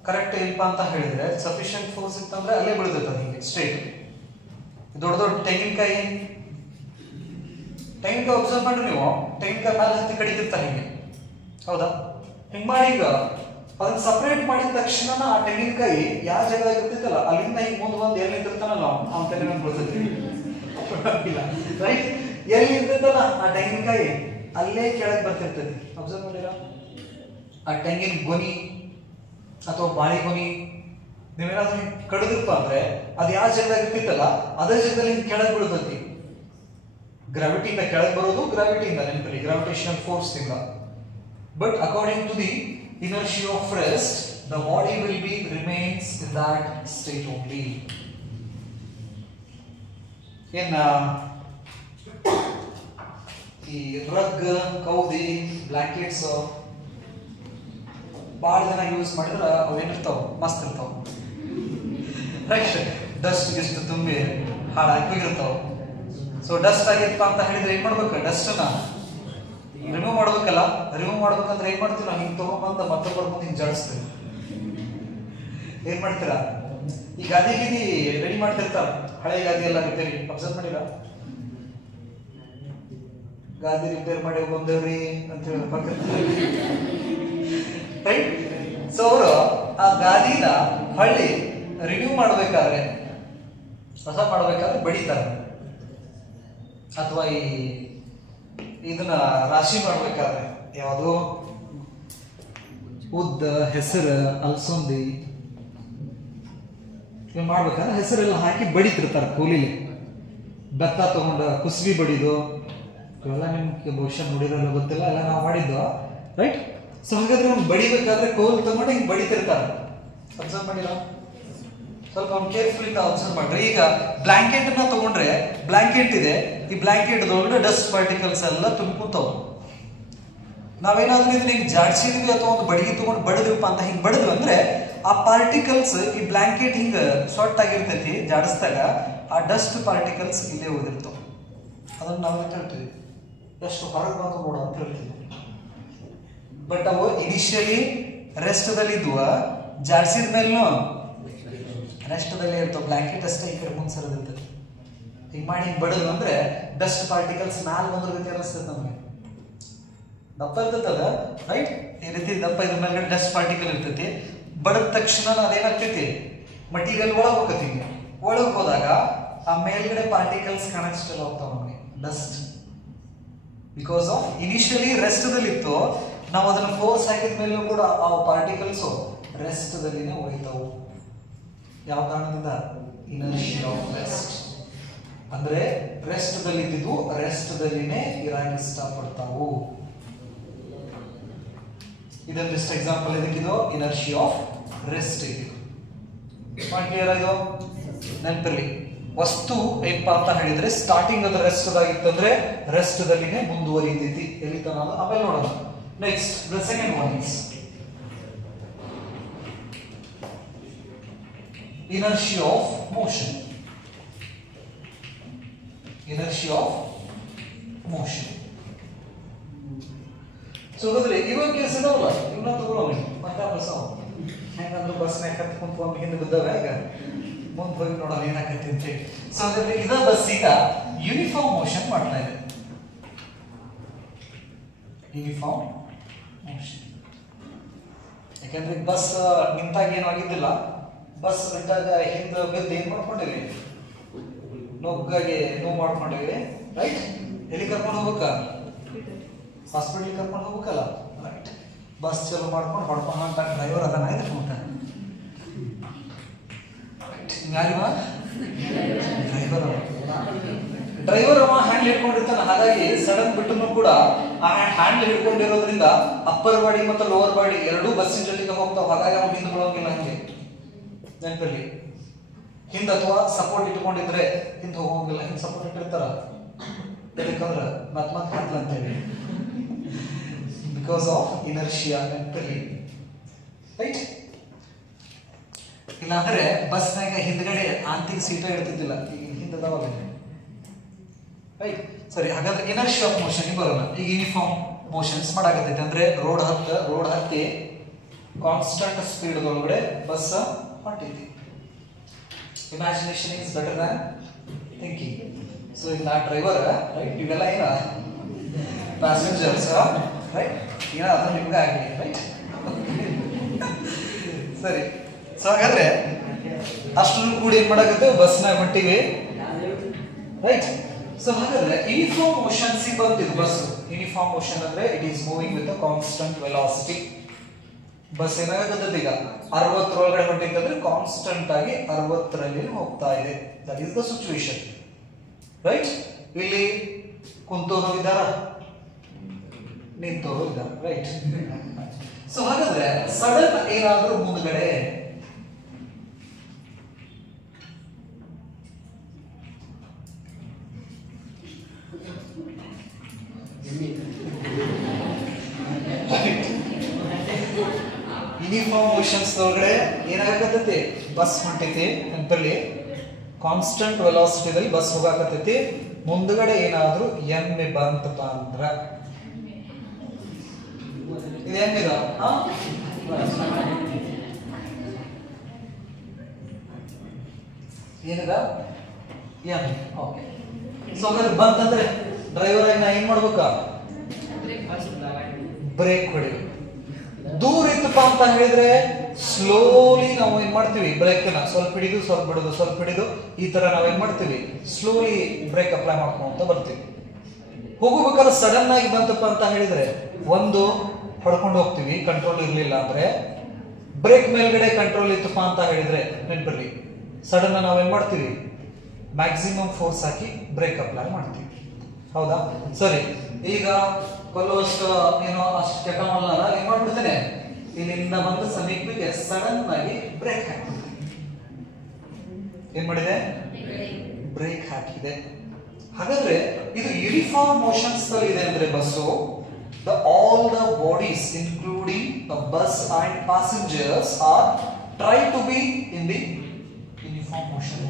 ಕರೆಕ್ಟ್ ಇಲ್ಪ ಅಂತ ಹೇಳಿದ್ರೆ ಸಫಿಶಿಯಂಟ್ ಫೋರ್ಸ್ ಇತ್ತಂದ್ರೆ ಅಲ್ಲೇ ಬೀಳ್ತೈತೆ ಹಿಂಗೆ ಸ್ಟ್ರೇಟ್. ದೊಡ್ಡ ದೊಡ್ಡ ತೆಂಗಿನಕಾಯಿ ಅಬ್ಸರ್ವ್ ಮಾಡ್ರಿ ನೀವು, ತೆಂಗಿನಕಾಯಿ ಮೇಲೆ ಹತ್ತಿ ಕಡಿತಿರ್ತಾರೆ ಹಿಂಗೆ, ಹೌದಾ? ಹಿಂಗ್ ಮಾಡಿ ಈಗ ಅದನ್ನ ಸಪರೇಟ್ ಮಾಡಿದ ತಕ್ಷಣ ಆ ತೆಂಗಿನಕಾಯಿ ಯಾವ ಜಾಗ ಇರ್ತೈತಲ್ಲ ಅಲ್ಲಿಂದ ಹಿಂಗ್ ಮುಂದೆ ಬಂದು ಎಲ್ಲಿ ನಿಂತಿರ್ತಾನಲ್ಲ ಅವ್ನ ತಲೆ ಮೇಲೆ ಬೀಳ್ತೈತಿ. ರೈಟ್, ಎಲ್ಲಿ ಇರ್ತೈತಲ್ಲ ಆ ತೆಂಗಿನಕಾಯಿ ಅಲ್ಲೇ ಕೆಳಗೆ ಬರ್ತಿರ್ತೈತಿ. ಅಬ್ಸರ್ವ್ ಮಾಡಿರ? ಆ ತೆಂಗಿನ ಗೊನಿ ಅಥವಾ ಬಾಳೆ ಗೊನಿ ನೀವೇನಾದ್ರೂ ಕಡಿದಿಪ್ಪ ಅಂದ್ರೆ ಅದು ಯಾವ ಜಾಗದಾಗ ಇರ್ತಿತ್ತಲ್ಲ ಅದೇ ಜಾಗದಲ್ಲಿ ಕೆಳಗೆ ಬೀಳ್ತೈತಿ. ಗ್ರಾವಿಟಿಯಿಂದ ಕೆಳಗೆ ಬರೋದು, ಗ್ರಾವಿಟಿಯಿಂದ ನೆನಪಲ್ಲಿ ಗ್ರಾವಿಟೇಷನಲ್ ಫೋರ್ಸ್ ಇಂದ. But according to the inertia of rest, the body will be remains in that state only. ಈ ರಗ್, ಕೌದಿ, ಬ್ಲಾಂಕೆಟ್ಸ್ ಭಾಳ ಜನ ಯೂಸ್ ಮಾಡಿದ್ರೆ ಅವೇನಿರ್ತಾವ ಮಸ್ತ್ ಇರ್ತಾವ. ರೈಟ್, ಡಸ್ಟ್ ಗಿಸ್ಟ್ ತುಂಬಿ ಹಾಳಾಗಿ ಹೋಗಿರ್ತಾವ. ಸೊ ಡಸ್ಟ್ ಆಗಿತ್ತಪ್ಪ ಅಂತ ಹೇಳಿದ್ರೆ ಏನ್ ಮಾಡ್ಬೇಕು? ಡಸ್ಟ್ನ ರಿಮೂವ್ ಮಾಡ್ಬೇಕಲ್ಲ. ರಿಮೂವ್ ಮಾಡ್ಬೇಕಂದ್ರೆ ಏನ್ ಮಾಡ್ತೀವಿ ನಾವು? ಹಿಂಗ್ ತಗೊಂಡ್ಬಂದ ಮತ್ತೊಬ್ಬರ ಮುಂದೆ ಹಿಂಗ್ ಜಾಡಿಸ್ತೀವಿ. ಏನ್ ಮಾಡ್ತೀರಾ? ಈ ಗಾದಿ ಗೀದಿ ರೆಡಿ ಮಾಡ್ತಿರ್ತಾರ, ಹಳೆ ಗಾದಿ ಎಲ್ಲ ರಿಪೇರಿ. ಅಬ್ಸರ್ವ್ ಮಾಡಿರ? ಗಾದಿ ರಿಪೇರ್ ಮಾಡಿ ಬಂದೇವ್ರಿ ಅಂತ ಹೇಳಿ ರೈಟ್. ಸೊ ಅವರು ಆ ಗಾದಿನ ಹಳ್ಳಿ ರಿನ್ಯೂ ಮಾಡ್ಬೇಕಾದ್ರೆ, ಹೊಸ ಮಾಡ್ಬೇಕಾದ್ರೆ ಬಡಿತಾರೆ. ಅಥವಾ ಇದನ್ನ ರಾಶಿ ಮಾಡ್ಬೇಕಾದ್ರೆ ಯಾವುದು ಉದ್ದ, ಹೆಸರು, ಅಲ್ಸಂದಿ ಮಾಡ್ಬೇಕಾದ್ರೆ ಹೆಸರೆಲ್ಲ ಹಾಕಿ ಬಡಿತಿರ್ತಾರೆ ಕೂಲಿಲಿ. ಭತ್ತ ತಗೊಂಡ ಕುಸ್ಬಿ ಬಡಿದು ಇವೆಲ್ಲ ನಿಮ್ಗೆ ಬಹುಶಃ ನೋಡಿರಲ್ಲ, ಗೊತ್ತಿಲ್ಲ, ಎಲ್ಲ ನಾವು ಮಾಡಿದ್ದು. ರೈಟ್. ಸೊ ಹಾಗಾದ್ರೆ ಅವ್ನು ಬಡಿಬೇಕಾದ್ರೆ ಕೋಲ್ ತಗೊಂಡು ಹಿಂಗ್ ಬಡಿತಿರ್ತಾರೆ. ಅಬ್ಸರ್ವ್ ಮಾಡಿರ? ಸ್ವಲ್ಪ ಅವ್ನು ಕೇರ್ಫುಲ್ ಇಂದ ಅಬ್ಸರ್ವ್ ಮಾಡ್ರಿ. ಈಗ ಬ್ಲಾಂಕೆಟ್ ಅನ್ನ ತಗೊಂಡ್ರೆ, ಬ್ಲಾಂಕೆಟ್ ಇದೆ, ಈ ಬ್ಲಾಂಕೆಟ್ ಒಳಗಡೆ ಡಸ್ಟ್ ಪಾರ್ಟಿಕಲ್ಸ್ ಎಲ್ಲ ತುಂಬ್ಕೊಂತಾವ. ನಾವೇನಾದ್ರೂ ಇದನ್ನ ಹಿಂಗ್ ಜಾಡ್ಸಿದ್ವಿ ಅಥವಾ ಒಂದು ಬಡಿಗೆ ತಗೊಂಡು ಬಡದ್ರಪ್ಪ ಅಂತ ಹಿಂಗ್ ಬಡದ್ವಿ ಅಂದ್ರೆ ಆ ಪಾರ್ಟಿಕಲ್ಸ್, ಈ ಬ್ಲಾಂಕೆಟ್ ಹಿಂಗ ಶಾರ್ಟ್ ಆಗಿರ್ತೈತಿ ಜಾಡಿಸಿದಾಗ ಆ ಡಸ್ಟ್ ಪಾರ್ಟಿಕಲ್ಸ್ ಇಲ್ಲೇ ಹೋಗಿರ್ತಾವ. ಅದನ್ನ ನಾವು ಹೇಳ್ತೀವಿ ಎಷ್ಟು ಹೊರಗೆ ಬಂದು ನೋಡು ಅಂತ ಹೇಳ್ತೀವಿ. ಬಟ್ ಅವು ಇನಿಷಿಯಲಿ ರೆಸ್ಟ್ದಲ್ಲಿ ಇದ್ವ, ಜಾಡ್ಸಿದ ಮೇಲೂ ರೆಸ್ಟ್ದಲ್ಲಿ ಇರ್ತಾವ. ಬ್ಲಾಂಕೆಟ್ ಅಷ್ಟೇ ಈ ಕಡೆ ಮುಂದೆ ಸರದಿರ್ತದೆ. ಹಿಂಗ್ ಮಾಡಿ ಹಿಂಗ್ ಬಡದು ಅಂದ್ರೆ ಡಸ್ಟ್ ಪಾರ್ಟಿಕಲ್ಸ್ ಮ್ಯಾಲ ಬಂದ್ರ ರೀತಿ ಅನಿಸ್ತದೆ ನಮಗೆ. ದಪ್ಪ ಇರ್ತದ, ರೈಟ್? ಈ ರೀತಿ ದಪ್ಪ ಇದ್ರ ಮೇಲೆ ಡಸ್ಟ್ ಪಾರ್ಟಿಕಲ್ ಇರ್ತೈತಿ. ಬಡದ ತಕ್ಷಣ ಅದೇನಾಗ್ತೈತಿ? ಮಟೀರಿಯಲ್ ಒಳಗೆ ಹೋಗತಿ. ಒಳಗೆ ಹೋದಾಗ ಆ ಮೇಲ್ಗಡೆ ಪಾರ್ಟಿಕಲ್ಸ್ ಕಾಣಿಸ್ಟೆಲ್ಲ ಹೋಗ್ತಾವ ನಮಗೆ, ಡಸ್ಟ್. ಬಿಕಾಸ್ ಆಫ್ ಇನಿಷಿಯಲಿ ರೆಸ್ಟ್ದಲ್ಲಿ ಇತ್ತು, ನಾವು ಅದನ್ನ ಫೋರ್ಸ್ ಹಾಕಿದ ಮೇಲೂ ಕೂಡ ಆ ಪಾರ್ಟಿಕಲ್ಸ್ ರೆಸ್ಟ್ದಲ್ಲಿನೇ ಉಳಿತಾವು. ಯಾವ ಕಾರಣದಿಂದ? Inertia of rest. ಅಂದ್ರೆ ರೆಸ್ಟ್ದಲ್ಲಿ ಇದ್ದಿದ್ದು ರೆಸ್ಟ್ದಲ್ಲಿನೇ ಇರಾಕ್ ಇಷ್ಟಪಡ್ತಾವು. ಇದೊಂದು ಬೆಸ್ಟ್ ಎಕ್ಸಾಂಪಲ್ ಇದಕ್ಕಿದು ಇನರ್ಷಿಯಾ ಆಫ್ ರೆಸ್ಟ್. ಕ್ಲಿಯರ್ ಆಯ್ತು? ನೆನಪಿರ್ಲಿ, ವಸ್ತು ಏನಪ್ಪಾ ಅಂತ ಹೇಳಿದ್ರೆ ಸ್ಟಾರ್ಟಿಂಗ್ ಅದು ರೆಸ್ಟ್ ಆಗಿತ್ತಂದ್ರೆ ರೆಸ್ಟ್ ದಲ್ಲಿನೇ ಮುಂದುವರಿತೈತಿ. ಎಲ್ಲಿ ತನಕ ಆಮೇಲೆ ನೋಡೋಣ. Next the second one is inertia of motion. Inertia of motion. So ಹಾಗಾದ್ರೆ ಇವಾಗ ಕೇಸ್ ಇದಾವಲ್ಲ, ಇವನ್ನ ತಗೊಳ್ಳೋಣ. ಮತ್ತೆ ಬಸ್ ಹೆಂಗಂದ್ರೆ ಬಸ್ನಾಗ ಕತ್ಕೊಂತ ಒಂದು ಹಿಂದೆ ಬಿದ್ದಾವೆ, ಈಗ ಮುಂದೆ ಹೋಗಿ ನೋಡೋಣ ಏನಾಗೈತಿ ಅಂತ ಹೇಳಿ. ಸೊ ಹಾಗಾದ್ರೆ ಇದ ಬಸ್ ಈಗ ಯೂನಿಫಾರ್ಮ್ ಮೋಷನ್ ಮಾಡ್ತಾ ಇದೆ. Uniform motion. ಯಾಕಂದ್ರೆ ಬಸ್ ನಿಂತಾಗ ಏನೂ ಆಗಿದ್ದಿಲ್ಲ. ಬಸ್ ಬಿಟ್ಟಾಗ ಹಿಂದೆ ಬಿದ್ದು ಏನ್ ಮಾಡ್ಕೊಂಡಿವಿ? ನೋವಾಗಿ ನೋವು ಮಾಡ್ಕೊಂಡಿವಿ. ರೈಟ್? ಎಲ್ಲಿ ಕರ್ಕೊಂಡು ಹೋಗ್ಬೇಕ? ಹಾಸ್ಪಿಟಲ್ ಕರ್ಕೊಂಡು ಹೋಗ್ಬೇಕಲ್ಲ. ರೈಟ್. ಬಸ್ ಚಲೋ ಮಾಡ್ಕೊಂಡು ಹೊಡ್ಕೊಂಡು ಅಂತ ಡ್ರೈವರ್ ಅದನ್ನ ಇದ್ಕೊಂಡ. ಯಾರಿವ? ಡ್ರೈವರ್ ಅವ ಹ್ಯಾಂಡ್ಲ್ ಹಿಡ್ಕೊಂಡಿರ್ತಾನ. ಹಾಗಾಗಿ ಸಡನ್ ಬಿಟ್ಟು ಕೂಡ ಆ ಹ್ಯಾಂಡ್ಲ್ ಹಿಡ್ಕೊಂಡಿರೋದ್ರಿಂದ ಅಪ್ಪರ್ ಬಾಡಿ ಮತ್ತು ಲೋವರ್ ಬಾಡಿ ಎರಡೂ ಬಸ್ಸಿನ ಜೊತೆಗೆ ಹೋಗ್ತಾವ. ಹಾಗಾಗಿ ಅವ್ನು ಹಿಂದೆ ಬೀಳೋಂಗಿಲ್ಲ. ಹಂಗೆ ನೆನಪಲ್ಲಿ ಹಿಂದೆ ಅಥವಾ ಸಪೋರ್ಟ್ ಇಟ್ಕೊಂಡಿದ್ರೆ ಹಿಂದೆ ಹೋಗೋಂಗಿಲ್ಲ. ಹಿಂದೆ ಸಪೋರ್ಟ್ ಇಟ್ಟಿರ್ತಾರ ಯಾಕಂದ್ರೆ ಮತ್ತೆ ಅಂತೇಳಿ because of inertia mentally, right? ಇಲ್ಲಾಂದ್ರೆ ಬಸ್ನಾಗ ಹಿಂದ್ಗಡೆ ಆಂತಿಕ ಸೀಟ ಇರ್ತಿದ್ದಿಲ್ಲ, ಈಗ ಹಿಂದದವಾಗ, ರೈಟ್? ಸರಿ, ಹಾಗಾದ್ರೆ ಇನರ್ಷಿಯಾ ಆಫ್ ಮೋಷನ್ ಬರೋಣ. ಈಗ ಯೂನಿಫಾರ್ಮ್ ಮೋಷನ್ಸ್ ಮಾಡಾಕತ್ತೈತೆ ಅಂದ್ರೆ ರೋಡ್ ಹತ್ತಿ ಕಾನ್ಸ್ಟಂಟ್ ಸ್ಪೀಡ್ ಒಳಗಡೆ ಬಸ್ ಹೊಂಟೈತಿ. Imagination is better than thinking. So ಈಗ ನಾ ಡ್ರೈವರ್, ರೈಟ್? ಇವೆಲ್ಲ ಏನ ಪ್ಯಾಸೆಂಜರ್ಸ್, ರೈಟ್? ಏನಾದ್ರೂ ನಿಮ್ಗೆ ಆಗಲಿ, ರೈಟ್? ಸರಿ, ಸೊ ಹಾಗಾದ್ರೆ ಅಷ್ಟು ಕೂಡ ಏನ್ ಮಾಡಾಕತ್ತೆ, ಬಸ್ನಾಗ ಹೊಂಟಿವಿ, ರೈಟ್? ಸೊ ಹಾಗಾದ್ರೆ ಯೂನಿಫಾರ್ಮ್ ಮೋಷನ್ ಬಂದಿದ್ದು ಬಸ್. ಯೂನಿಫಾರ್ಮ್ ಮೋಷನ್ ಅಂದ್ರೆ it is moving with constant velocity. Bus ಏನಾಗತ್ತದ ಈಗ 60 ಒಳಗಡೆ ಹೊಂಟಿದ್ರೆ ಕಾನ್ಸ್ಟಂಟ್ ಆಗಿ 60ರಲ್ಲಿ ಹೋಗ್ತಾ ಇದೆ. That is the situation, right? ಇಲ್ಲಿ ಕುಂತೋರು ಇದ್ದಾರ, ನಿಂತೋರು ಇದ್ದಾರೆ, ರೈಟ್? ಸೊ ಹಾಗಾದ್ರೆ ಸಡನ್ ಏನಾದ್ರೂ ಮುಂದ್ಗಡೆ ಯೂನಿಫಾರ್ಮ್ ಮೋಷನ್ಸ್ ಒಳಗಡೆ ಏನಾಗತ್ತೈತಿ, ಬಸ್ ಹೊಂಟೈತಿ, ನೆನಪಲ್ಲಿ ಕಾನ್ಸ್ಟಂಟ್ ವೆಲಾಸಿಟಿದಲ್ಲಿ ಬಸ್ ಹೋಗಾಕತ್ತೈತಿ. ಮುಂದ್ಗಡೆ ಏನಾದ್ರೂ ಎಮ್ಮೆ ಬಂತಪ್ಪ ಅಂದ್ರ ಇದು ಎಮ್ಮಿದ ಏನದ ಎಮ್ಮೆ. ಓಕೆ, ಸೊ ಹಾಗಾದ್ರೆ ಬಂತಂದ್ರೆ ಡ್ರೈವರ್ ಆಗಿ ನಾ ಏನ್ ಮಾಡ್ಬೇಕ, ಬ್ರೇಕ್ ಹೊಡಿಬೇಕು. ದೂರ ಇತ್ತಪ್ಪ ಅಂತ ಹೇಳಿದ್ರೆ ಸ್ಲೋಲಿ ನಾವು ಏನ್ ಮಾಡ್ತೀವಿ, ಬ್ರೇಕ್ ನ ಸ್ವಲ್ಪ ಹಿಡಿದು ಸ್ವಲ್ಪ ಬಿಡುದು, ಸ್ವಲ್ಪ ಹಿಡಿದು, ಈ ತರ ನಾವೇನ್ ಮಾಡ್ತೀವಿ, ಸ್ಲೋಲಿ ಬ್ರೇಕ್ ಅಪ್ಲೈ ಮಾಡ್ಕೊಂತ ಬರ್ತೀವಿ. ಹೋಗಬೇಕಾದ್ರೆ ಸಡನ್ ಆಗಿ ಬಂತಪ್ಪ ಅಂತ ಹೇಳಿದ್ರೆ ಒಂದು ಹೊಡ್ಕೊಂಡು ಹೋಗ್ತೀವಿ, ಕಂಟ್ರೋಲ್ ಇರ್ಲಿಲ್ಲ ಅಂದ್ರೆ. ಬ್ರೇಕ್ ಮೇಲ್ಗಡೆ ಕಂಟ್ರೋಲ್ ಇತ್ತಪ್ಪ ಅಂತ ಹೇಳಿದ್ರೆ ನೆನ್ಪಿರ್ಲಿ, ಸಡನ್ ನಾವೇನ್ ಮಾಡ್ತೀವಿ, ಮ್ಯಾಕ್ಸಿಮಮ್ ಫೋರ್ಸ್ ಹಾಕಿ ಬ್ರೇಕ್ ಅಪ್ಲೈ ಮಾಡ್ತೀವಿ, ಹೌದಾ? ಸರಿ, ಈಗ ಕೊಲ್ಲುವಷ್ಟು ಏನೋ ಅಷ್ಟು ಕೆಟ್ಟವಲ್ಲ, ಏನ್ ಮಾಡ್ಬಿಡ್ತೇನೆ, ಇಲ್ಲಿಂದ ಬಂದು ಸಮೀಪಕ್ಕೆ ಸಡನ್ ಆಗಿ ಬ್ರೇಕ್ ಹಾಕಿದೆ. ಏನ್ ಮಾಡಿದೆ, ಬ್ರೇಕ್ ಹಾಕಿದೆ. ಹಾಗಾದ್ರೆ ಇದು ಯೂನಿಫಾರ್ಮ್ ಮೋಷನ್ಸ್ ಇದೆ ಅಂದ್ರೆ bus, all the bodies including the bus and passengers are try to be in the uniform motion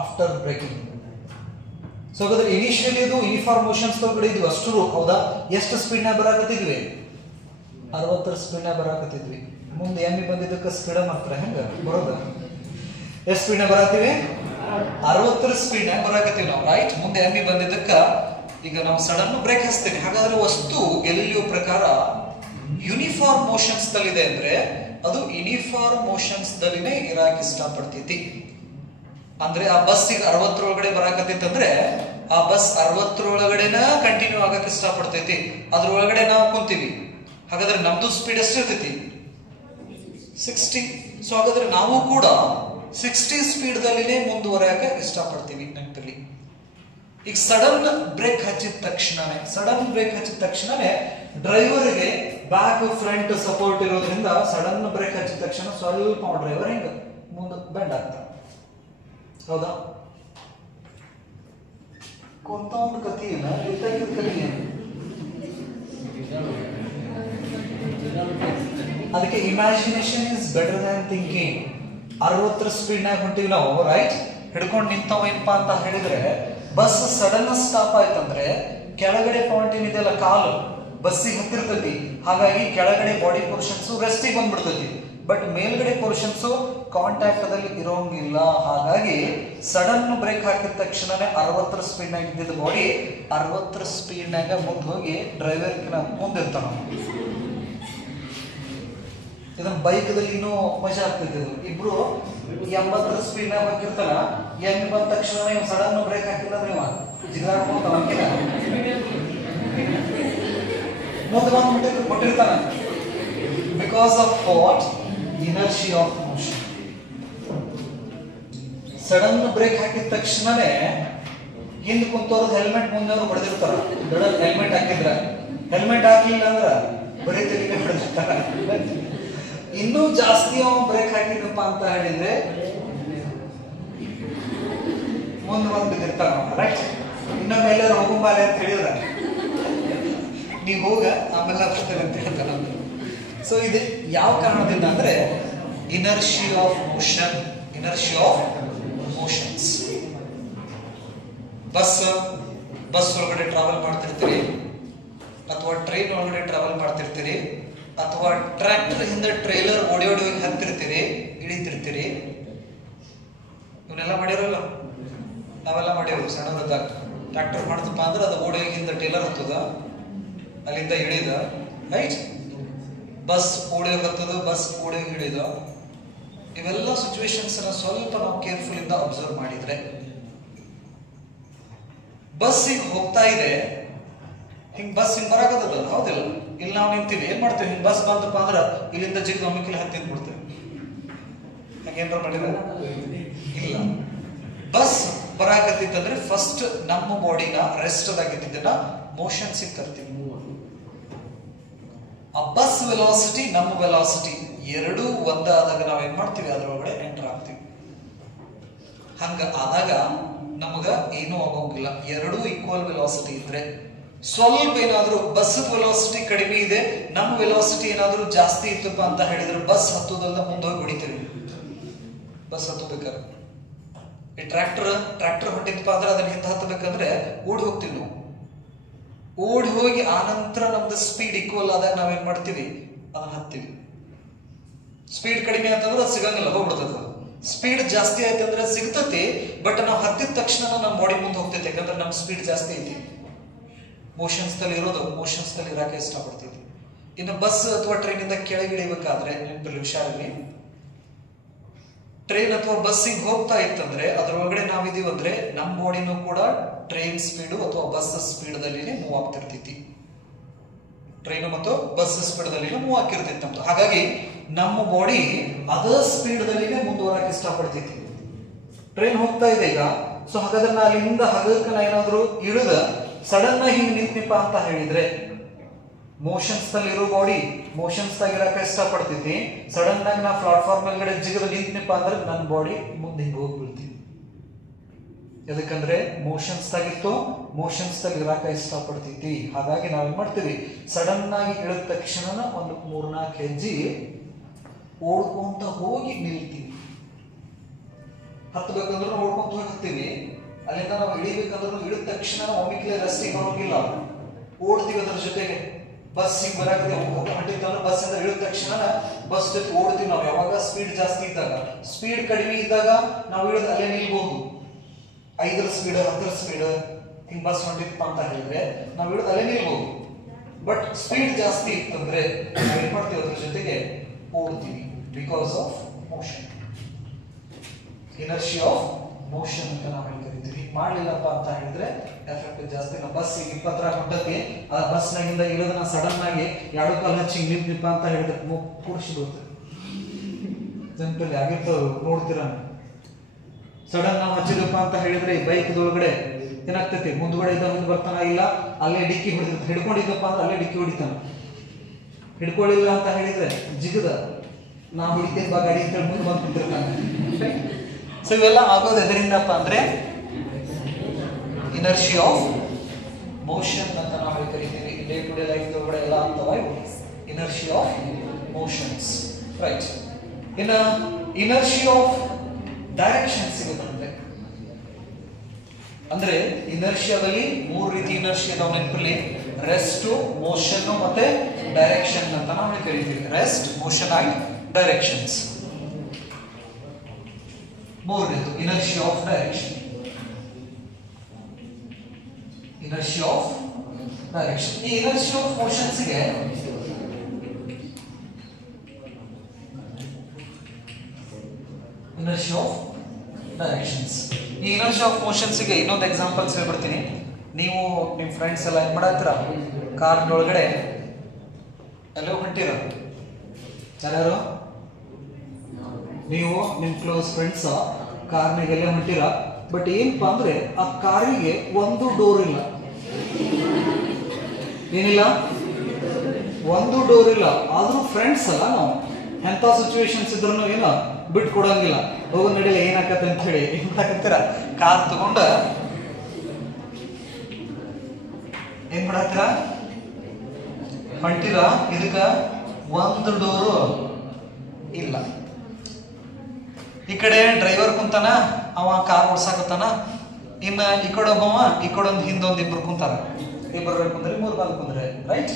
after braking. So ಹಾಗಾದ್ರೆ ಇನಿಷಿಯಲಿ ಇದು ಯೂನಿಫಾರ್ಮ್ ಮೋಷನ್ಸ್ ಒಳಗಡೆ ಇದ್ವಿ ಅಷ್ಟು, ಹೌದಾ? ಎಷ್ಟು ಸ್ಪೀಡ್ ನಾಗ ಬರಾಕತ್ತಿದ್ವಿ, 60 ಸ್ಪೀಡ್ ನಾಗ ಬರಾಕತ್ತಿದ್ವಿ. ಮುಂದೆ ಎಮ್ಮಿ ಬಂದಿದ್ದಕ್ಕೆ ಸ್ಪೀಡ್ ಮಾತ್ರ ಹೆಂಗ ಬರೋದ, ಎಷ್ಟು ಸ್ಪೀಡ್ ನಾಗ ಬರಾತೀವಿ, 60 ಸ್ಪೀಡ್ ನಾಗ ಬರಾಕತ್ತೀವಿ ನಾವು, ರೈಟ್? ಮುಂದೆ ಎಮ್ಮಿ ಬಂದಿದ್ದಕ್ಕ ಈಗ ನಾವು ಸಡನ್ ಬ್ರೇಕ್ ಹಚ್ತೇವೆ. ಹಾಗಾದ್ರೆ ವಸ್ತು ಗೆಲಿಲಿಯೋ ಪ್ರಕಾರ ಯೂನಿಫಾರ್ಮ್ ಮೋಷನ್ಸ್ ದಲ್ಲಿದೆ ಅಂದ್ರೆ ಅದು ಯೂನಿಫಾರ್ಮ್ ಮೋಷನ್ಸ್ ದಲ್ಲಿನೇ ಇರಾಕ್ ಇಷ್ಟಪಡ್ತೈತಿ. ಅಂದ್ರೆ ಆ ಬಸ್ ಈಗ 60 ಒಳಗಡೆ ಬರಾಕತ್ತಿತ್ತಂದ್ರೆ ಆ ಬಸ್ 60 ಒಳಗಡೆನ ಕಂಟಿನ್ಯೂ ಆಗಕ್ಕೆ ಇಷ್ಟಪಡ್ತೈತಿ, ಅದ್ರೊಳಗಡೆ ನಾವು ಕುಂತೀವಿ. ಹಾಗಾದ್ರೆ ನಮ್ದು ಸ್ಪೀಡ್ ಎಷ್ಟು ಇರ್ತೈತಿ, 60. ಸೊ ಹಾಗಾದ್ರೆ ನಾವು ಕೂಡ 60 ಸ್ಪೀಡ್ ದಲ್ಲಿನೇ ಮುಂದುವರೆಯಕ್ಕೆ ಇಷ್ಟಪಡ್ತೀವಿ, ನೆನಪಿರ್ಲಿ. ಈಗ ಸಡನ್ ಬ್ರೇಕ್ ಹಚ್ಚಿದ ತಕ್ಷಣನೇ ಡ್ರೈವರ್ಗೆ ಬ್ಯಾಕ್ ಫ್ರಂಟ್ ಸಪೋರ್ಟ್ ಇರೋದ್ರಿಂದ ಸಡನ್ ಬ್ರೇಕ್ ಹಚ್ಚಿದ ತಕ್ಷಣ ಸ್ವಲ್ಪ ಡ್ರೈವರ್ ಹಿಂಗ ಮುಂದೆ ಬೆಂಡ್ ಆಗ್ತಾನೆ, ಹೌದಾ? ಕೊಂತ ಒಂದು ಕಥೆ ಇಲ್ಲ, ಅದಕ್ಕೆ imagination is better than thinking. 60 speed ನಾಗ ಹೊಂಟಿವಿ ನಾವು, ರೈಟ್? ಹಿಡ್ಕೊಂಡು ನಿಂತವ ಏನಪ್ಪ ಅಂತ ಹೇಳಿದ್ರೆ ಬಸ್ ಸಡನ್ ಸ್ಟಾಪ್ ಆಯ್ತಂದ್ರೆ ಕೆಳಗಡೆ ಪಾಯಿಂಟ್ ಏನಿದೆಯಲ್ಲ, ಕಾಲು ಬಸ್ಸಿಗೆ ಹತ್ತಿರ್ತೈತಿ. ಹಾಗಾಗಿ ಕೆಳಗಡೆ ಬಾಡಿ ಪೋರ್ಷನ್ಸ್ ರೆಸ್ಟಿಗೆ ಬಂದ್ಬಿಡ್ತೈತಿ, ಬಟ್ ಮೇಲ್ಗಡೆ ಪೋರ್ಷನ್ಸ್ ಕಾಂಟ್ಯಾಕ್ಟ್ ದಲ್ಲಿ ಇರೋಂಗಿಲ್ಲ. ಹಾಗಾಗಿ ಸಡನ್ ಬ್ರೇಕ್ ಹಾಕಿದ ತಕ್ಷಣನೇ 60 ಸ್ಪೀಡ್ ನಾಗ ಇದ್ದಿದ್ದ ಬಾಡಿ 60 ಸ್ಪೀಡ್ ನಾಗ ಮುಂದೆ ಹೋಗಿ ಡ್ರೈವರ್ ಮುಂದಿರ್ತಾನ. ಇದನ್ನ ಬೈಕ್ ದಲ್ಲಿ ಇನ್ನೂ ಮಜಾ ಆಗ್ತಿದ್ದು, ಇಬ್ರು 80 ಸ್ಪೀಡ್ ನಾಗ ಹೋಗಿರ್ತಾನ, ಎಮ್ಮೆ ಬಂದ ತಕ್ಷಣ ಸಡನ್ ಬ್ರೇಕ್ ಹಾಕಿಲ್ಲ ಅಂದ್ರೆ ಜಿಗಾಡ್ಕೊಂತ ಮುಂದೆ ಬಂದ್ಬಿಟ್ಟು ಕೊಟ್ಟಿರ್ತಾನ. Because of what, inertia of motion. Sudden brake ಹಾಕಿದ ತಕ್ಷಣನೇ ಹಿಂದ್ ಕುಂತವ್ರದ್ದು ಹೆಲ್ಮೆಟ್ ಮುಂದೆವ್ರು ಹೊಡೆದಿರ್ತಾರ. ಹೆಲ್ಮೆಟ್ ಹಾಕಿದ್ರ, ಹೆಲ್ಮೆಟ್ ಹಾಕ್ಲಿಲ್ಲ ಅಂದ್ರ ಬರೀ ತೆರಿಗೆ ಹೊಡೆದಿರ್ತಾರ. ಇನ್ನೂ ಜಾಸ್ತಿ ಬ್ರೇಕ್ ಹಾಕಿದಪ್ಪ ಅಂತ ಹೇಳಿದ್ರೆ ಮುಂದೆ ಬಂದು ಬಿದ್ದಿರ್ತಾನ ರೈಟ್. ಇನ್ನೊಮ್ಮೆ ಎಲ್ಲರೂ ಹೋಗುಂಬಾಲೆ ಅಂತ ಹೇಳಿದ್ರ ನೀವು ಹೋಗ ಆಮೇಲೆ ಆಗ್ತದೆ ಅಂತ ಹೇಳ್ತಾನ. ಸೊ ಇದು ಯಾವ ಕಾರಣದಿಂದ ಅಂದ್ರೆ inertia of motion, inertia of motions. Bus ಒಳಗಡೆ ಟ್ರಾವೆಲ್ ಮಾಡ್ತಿರ್ತೀರಿ, ಅಥವಾ ಟ್ರೈನ್ ಒಳಗಡೆ ಟ್ರಾವೆಲ್ ಮಾಡ್ತಿರ್ತೀರಿ, ಅಥವಾ ಟ್ರ್ಯಾಕ್ಟರ್ ಹಿಂದೆ ಟ್ರೇಲರ್ ಓಡಿ ಓಡಿ ಹೋಗಿ ಹತ್ತಿರ್ತೀರಿ, ಇಳಿತಿರ್ತೀರಿ. ಇವನ್ನೆಲ್ಲ ಮಾಡಿರಲ್ಲ, ನಾವೆಲ್ಲ ಮಾಡಿರೋ ಸಣ್ಣದಾಗ. ಟ್ರ್ಯಾಕ್ಟರ್ ಮಾಡ್ತಪ್ಪ ಅಂದ್ರೆ ಅದು ಓಡಿ ಹೋಗಿ ಹಿಂದೆ ಟೇಲರ್ ಹತ್ತದ, ಅಲ್ಲಿಂದ ಇಳಿದ, ರೈಟ್. ಬಸ್ ಓಡಿ ಹೋಗಿ ಹತ್ತದ, ಬಸ್ ಓಡಿ ಹೋಗಿ ಇಳಿದ. ಇವೆಲ್ಲ ಸಿಚುವೇಶನ್ಸ್ ಸ್ವಲ್ಪ ನಾವು ಕೇರ್ಫುಲ್ ಇಂದ ಅಬ್ಸರ್ವ್ ಮಾಡಿದ್ರೆ, ಬಸ್ ಈಗ ಹೋಗ್ತಾ ಇದೆ, ಹಿಂಗ್ ಬಸ್ ಹಿಂಗ್ ಬರಾಕತ್ತದ, ಹೌದಿಲ್ಲ? ಇಲ್ಲಿ ನಾವು ನಿಂತೀವಿ, ಏನ್ ಮಾಡ್ತೇವೆ? ಹಿಂಗ್ ಬಸ್ ಬಂತಪ್ಪ ಅಂದ್ರ ಇಲ್ಲಿಂದ ಜಿಗ್ ಒಮ್ಮಿಕ್ಕಿಲ್ಲ ಹತ್ತಿ ಬಿಡ್ತೇವೆ. ಹಂಗೇನ್ರ ಮಾಡಿದ್ರೆ ಇಲ್ಲ. ಬಸ್ ಬರಾಕತ್ತಿತ್ತಂದ್ರೆ ಫಸ್ಟ್ ನಮ್ಮ ಬಾಡಿನ ರೆಸ್ಟ್ ಆಗಿದ್ದನ್ನ ಮೋಷನ್ಸ್ ತರ್ತೀವಿ. ಆ ಬಸ್ ವೆಲಾಸಿಟಿ ನಮ್ಮ ವೆಲಾಸಿಟಿ ಎರಡೂ ಒಂದಾದಾಗ ನಾವ್ ಏನ್ ಮಾಡ್ತೀವಿ? ಅದ್ರೊಳಗಡೆ ಎಂಟರ್ ಆಗ್ತೀವಿ. ಹಂಗ ಆದಾಗ ನಮಗ ಏನೂ ಆಗೋಂಗಿಲ್ಲ. ಎರಡೂ ಈಕ್ವಲ್ ವೆಲಾಸಿಟಿ ಇದ್ರೆ, ಸ್ವಲ್ಪ ಏನಾದ್ರೂ ಬಸ್ ವೆಲಾಸಿಟಿ ಕಡಿಮೆ ಇದೆ, ನಮ್ಮ ವೆಲಾಸಿಟಿ ಏನಾದ್ರೂ ಜಾಸ್ತಿ ಇತ್ತಪ್ಪ ಅಂತ ಹೇಳಿದ್ರೆ ಬಸ್ ಹತ್ತೋದಲ್ಲ ಮುಂದೆ ಹೋಗಿ ಹೊಡಿತೀವಿ. ಬಸ್ ಹತ್ತಬೇಕಾದ್ರೆ ಈ ಟ್ರ್ಯಾಕ್ಟರ್ ಹೊಟ್ಟಿದ್ಪ ಅಂದ್ರೆ ಅದನ್ನ ಹಿಂದೆ ಹತ್ತಬೇಕಂದ್ರೆ ಓಡಿ ಹೋಗ್ತೀವಿ ನಾವು. ಓಡಿ ಹೋಗಿ ಆನಂತರ ನಮ್ದು ಸ್ಪೀಡ್ ಈಕ್ವಲ್ ಆದಾಗ ನಾವೇನ್ ಮಾಡ್ತೀವಿ? ಅದನ್ನ ಹತ್ತೀವಿ. ಸ್ಪೀಡ್ ಕಡಿಮೆ ಅಂತಂದ್ರೆ ಅದು ಸಿಗಂಗಿಲ್ಲ, ಹೋಗ್ಬಿಡ್ತದ. ಸ್ಪೀಡ್ ಜಾಸ್ತಿ ಆಯ್ತಂದ್ರೆ ಸಿಗ್ತತಿ, ಬಟ್ ನಾವು ಹತ್ತಿದ ತಕ್ಷಣ ನಮ್ಮ ಬಾಡಿ ಮುಂದೆ ಹೋಗ್ತೈತಿ, ಯಾಕಂದ್ರೆ ನಮ್ ಸ್ಪೀಡ್ ಜಾಸ್ತಿ ಐತಿ. ಮೋಷನ್ಸ್ ದಲ್ಲಿ ಇರೋದು, ಮೋಷನ್ಸ್ ದಲ್ಲಿ ಇರಾಕೆ ಇಷ್ಟಪಡ್ತೈತಿ. ಇನ್ನು ಬಸ್ ಅಥವಾ ಟ್ರೈನ್ ಇಂದ ಕೆಳಗೆ ಇಳಿಬೇಕಾದ್ರೆ ನೆನಪಿರ್ಲಿ, ಹುಷಾರಲ್ಲಿ. ಟ್ರೈನ್ ಅಥವಾ ಬಸ್ಸಿಗೆ ಹೋಗ್ತಾ ಇತ್ತಂದ್ರೆ ಅದ್ರೊಳಗಡೆ ನಾವಿದೀವಿ ಅಂದ್ರೆ ನಮ್ಮ ಬಾಡಿನೂ ಕೂಡ ಟ್ರೈನ್ ಸ್ಪೀಡು ಅಥವಾ ಬಸ್ ಸ್ಪೀಡ್ ದಲ್ಲಿನೇ ಮೂವ್ ಆಗ್ತಿರ್ತೈತಿ. ಟ್ರೈನ್ ಮತ್ತು ಬಸ್ ಸ್ಪೀಡ್ ದಲ್ಲಿನೇ ಮೂವ್ ಆಗ್ತಿರ್ತೈತಿ ನಮ್ದು. ಹಾಗಾಗಿ ನಮ್ಮ ಬಾಡಿ ಅದ ಸ್ಪೀಡ್ ದಲ್ಲಿನೇ ಮುಂದುವರಕ್ಕೆ ಇಷ್ಟಪಡ್ತೈತಿ. ಟ್ರೈನ್ ಹೋಗ್ತಾ ಇದೆ ಈಗ, ಸೊ ಹಾಗಾದ್ರೆ ನಾ ಅಲ್ಲಿಂದ ಹಗರ್ಕ ಏನಾದ್ರು ಇಳಿದ ಸಡನ್ ಆಗಿ ಹಿಂಗ್ ನಿಂತಿಪ್ಪ ಅಂತ ಹೇಳಿದ್ರೆ, ಮೋಷನ್ಸ್ ದಲ್ಲಿ ಇರೋ ಬಾಡಿ ಮೋಷನ್ಸ್ ದಾಗ ಇರಕ ಇಷ್ಟಪಡ್ತೈತಿ. ಸಡನ್ ಆಗಿ ನಾ ಪ್ಲಾಟ್ಫಾರ್ಮ್ ಮೇಲ್ಗಡೆ ಜಿಗದ ನಿಂತಿಪ್ಪ ಅಂದ್ರೆ ನನ್ನ ಬಾಡಿ ಮುಂದೆ ಹಿಂಗ್ ಹೋಗ್ಬಿಡ್ತೀವಿ. ಯಾಕಂದ್ರೆ ಮೋಷನ್ಸ್ ತಾಗಿತ್ತು, ಮೋಷನ್ಸ್ ದಾಗ ಇರಾಕ ಇಷ್ಟಪಡ್ತೈತಿ. ಹಾಗಾಗಿ ನಾವೇನ್ ಮಾಡ್ತೀವಿ? ಸಡನ್ ಆಗಿ ಇಳಿದ ತಕ್ಷಣ ಒಂದು 3-4 ಹೆಜ್ಜೆ ಓಡ್ಕೊಂತ ಹೋಗಿ ನಿಲ್ತೀವಿ. ಹತ್ತಬೇಕಂದ್ರೆ ಓಡ್ಕೊಂತ ಹೋಗಿ ಹತ್ತೀವಿ. ಅಲ್ಲಿಂದ ನಾವು ಇಳಿಬೇಕಂದ್ರೂ ಇಳಿದ ತಕ್ಷಣ ಒಮ್ಮಿಕ್ಲೆ ರೆಸ್ಟಿಗೆ ಬರೋಂಗಿಲ್ಲ, ಓಡ್ತೀವಿ ಅದ್ರ ಜೊತೆಗೆ. ಬಸ್ ಹಿಂಗ್ ಬರಾಕತ್ತೆ ಹೊಟ್ಟಿತ್ತಂದ್ರೆ ಬಸ್ ಇಂದ ಇಳಿದ ತಕ್ಷಣ ಬಸ್ ಜೊತೆ ಓಡ್ತೀವಿ ನಾವು. ಯಾವಾಗ ಸ್ಪೀಡ್ ಜಾಸ್ತಿ ಇದ್ದಾಗ, ಸ್ಪೀಡ್ ಕಡಿಮೆ ಇದ್ದಾಗ ನಾವು ಇಳಿದ ಅಲ್ಲೇ ನಿಲ್ಬಹುದು. 5ರ ಸ್ಪೀಡ್ 10ರ ಸ್ಪೀಡ್ ಹಿಂಗ್ ಬಸ್ ಹೊಂಟಿತ್ತಪ್ಪ ಅಂತ ಹೇಳಿದ್ರೆ ನಾವು ಇಳಿದ ಅಲ್ಲೇ ನಿಲ್ಬಹುದು. ಬಟ್ ಸ್ಪೀಡ್ ಜಾಸ್ತಿ ಇತ್ತಂದ್ರೆ ನಾವೇನ್ ಮಾಡ್ತೀವಿ? ಅದ್ರ ಜೊತೆಗೆ ಓಡ್ತೀವಿ. Because of motion, inertia of motion ಅಂತ ನಾವು ಹೇಳ್ತೀವಿ. ಮಾಡ್ಲಿಲ್ಲಪ್ಪ ಅಂತ ಹೇಳಿದ್ರೆ ಎಫೆಕ್ಟ್ ಜಾಸ್ತಿ. ನಾವು ಬಸ್ 20 ಹೊಂಟತಿ, ಆ ಬಸ್ ನಾಗಿಂದ ಇಳಿದ ಸಡನ್ ಆಗಿ 2 ಕಾಲು ಹಚ್ಚಿ ನಿಂತಿಪ್ಪ ಅಂತ ಹೇಳಿದ್ರೆ ಕೂಡಿಸಿ ಬರ್ತದೆ. ಜನರಲ್ಲಿ ಆಗಿರ್ತವ್ರು ನೋಡ್ತೀರ. ಸಡನ್ ನಾವು ಹಚ್ಚಿದಪ್ಪ ಅಂತ ಹೇಳಿದ್ರೆ ಈ ಬೈಕ್ದೊಳಗಡೆ ಏನಾಗ್ತೈತಿ? ಮುಂದ್ಗಡೆ ಇದ್ದ ಮುಂದೆ ಬರ್ತಾನ, ಇಲ್ಲ ಅಲ್ಲೇ ಡಿಕ್ಕಿ ಹೊಡಿತ. ಹಿಡ್ಕೊಂಡಿದ್ದಪ್ಪ ಅಂದ್ರೆ ಅಲ್ಲೇ ಡಿಕ್ಕಿ ಹೊಡಿತಾನ. ಹಿಡ್ಕೊಳ್ಳಿಲ್ಲ ಅಂತ ಹೇಳಿದ್ರೆ ಜಿಗದ ನಾವು ಹಿಡಿತೇವೆ ಬಾ ಗಾಡಿ ಅಂತ ಮುಂದೆ ಬಂದು ಕುಂತಿರ್ತಾನೆ. ಸೊ ಇವೆಲ್ಲ ಆಗೋದು ಎದರಿಂದಪ್ಪ ಅಂದ್ರೆ ಇನರ್ಷಿ ಆಫ್ ಮೋಷನ್ ಅಂತ ನಾವು ಕರಿತೀವಿ. ಡೇ ಟು ಡೇ ಲೈಫ್ ಒಳಗಡೆ ಎಲ್ಲ ಆಗ್ತವ ಇನರ್ಷಿ ಆಫ್ ಮೋಷನ್ಸ್, ರೈಟ್. ಇನ್ನು ಇನರ್ಷಿ ಆಫ್ ಡೈರೆಕ್ಷನ್ ಸಿಗುತ್ತೆ. ಅಂದ್ರೆ ಇನರ್ಷಿಯಾದಲ್ಲಿ 3 ರೀತಿ ಇನರ್ಷಿ ಅದಾವ ನೆನಪಿರ್ಲಿ. ರೆಸ್ಟ್, ಮೋಷನ್ ಮತ್ತೆ ಡೈರೆಕ್ಷನ್ ಅಂತ ನಾವು ಕರಿತೀವಿ. Rest, motion and directions. 3ನೇದು inertia of direction. Inertia of direction. ಈ ಇನರ್ಷಿ ಆಫ್ ಮೋಷನ್ಸ್ ಗೆ ಇನರ್ಷಿ ಆಫ್ ಡೈರೆಕ್ಷನ್ಸ್. ಈ ಇನರ್ಷಿ ಆಫ್ ಮೋಷನ್ಸ್ ಗೆ ಇನ್ನೊಂದು ಎಕ್ಸಾಂಪಲ್ಸ್ ಹೇಳ್ಬಿಡ್ತೀನಿ. ನೀವು ನಿಮ್ಮ ಫ್ರೆಂಡ್ಸ್ ಎಲ್ಲ ಏನ್ ಮಾಡತ್ತೀರ? ಕಾರ್ನೊಳಗಡೆ ಎಲ್ಲೋ ಹೊಂಟಿರ. ಯಾರು? ನೀವು ನಿಮ್ಮ ಕ್ಲೋಸ್ ಫ್ರೆಂಡ್ಸ್ ಕಾರ್ನಾಗ ಎಲ್ಲೇ ಹೊಂಟಿರ. ಬಟ್ ಏನಪ್ಪಾ ಅಂದ್ರೆ ಆ ಕಾರಿಗೆ ಒಂದು ಡೋರ್ ಇಲ್ಲ. ಏನಿಲ್ಲ? ಒಂದು ಡೋರ್ ಇಲ್ಲ. ಆದ್ರೂ ಫ್ರೆಂಡ್ಸ್ ಅಲ್ಲ ನಾವು. ಎಂಥ ಸಿಚುವೇಶನ್ಸ್ ಇದ್ರೂ ಏನೋ ಬಿಟ್ಟು ಕೊಡೋಂಗಿಲ್ಲ. ಹೋಗೋ ನಡಿಲ್ಲ ಏನಾಕತ್ತೆ ಅಂತ ಹೇಳಿ ಏನ್ ಮಾಡಕತ್ತೀರ, ಕಾರ್ ತಗೊಂಡ ಏನ್ ಮಾಡತ್ತೀರ, ಹೊಂಟಿರ. ಇದಕ್ಕ ಒಂದು ಡೋರು ಇಲ್ಲ. ಈ ಕಡೆ ಡ್ರೈವರ್ ಕುಂತಾನ, ಅವ ಕಾರ್ ಓಡ್ಸಾಕತ್ತಾನ. ಇನ್ನ ಈ ಕಡೆ ಒಬ್ಬವ, ಈ ಕಡೆ ಒಂದು ಹಿಂದೊಂದು ಇಬ್ರು ಕುಂತಾರ. ಇಬ್ಬರು ಕುಂದ್ರೆ 3 ಬಾಲ್ ಕುಂದ್ರೆ, ರೈಟ್.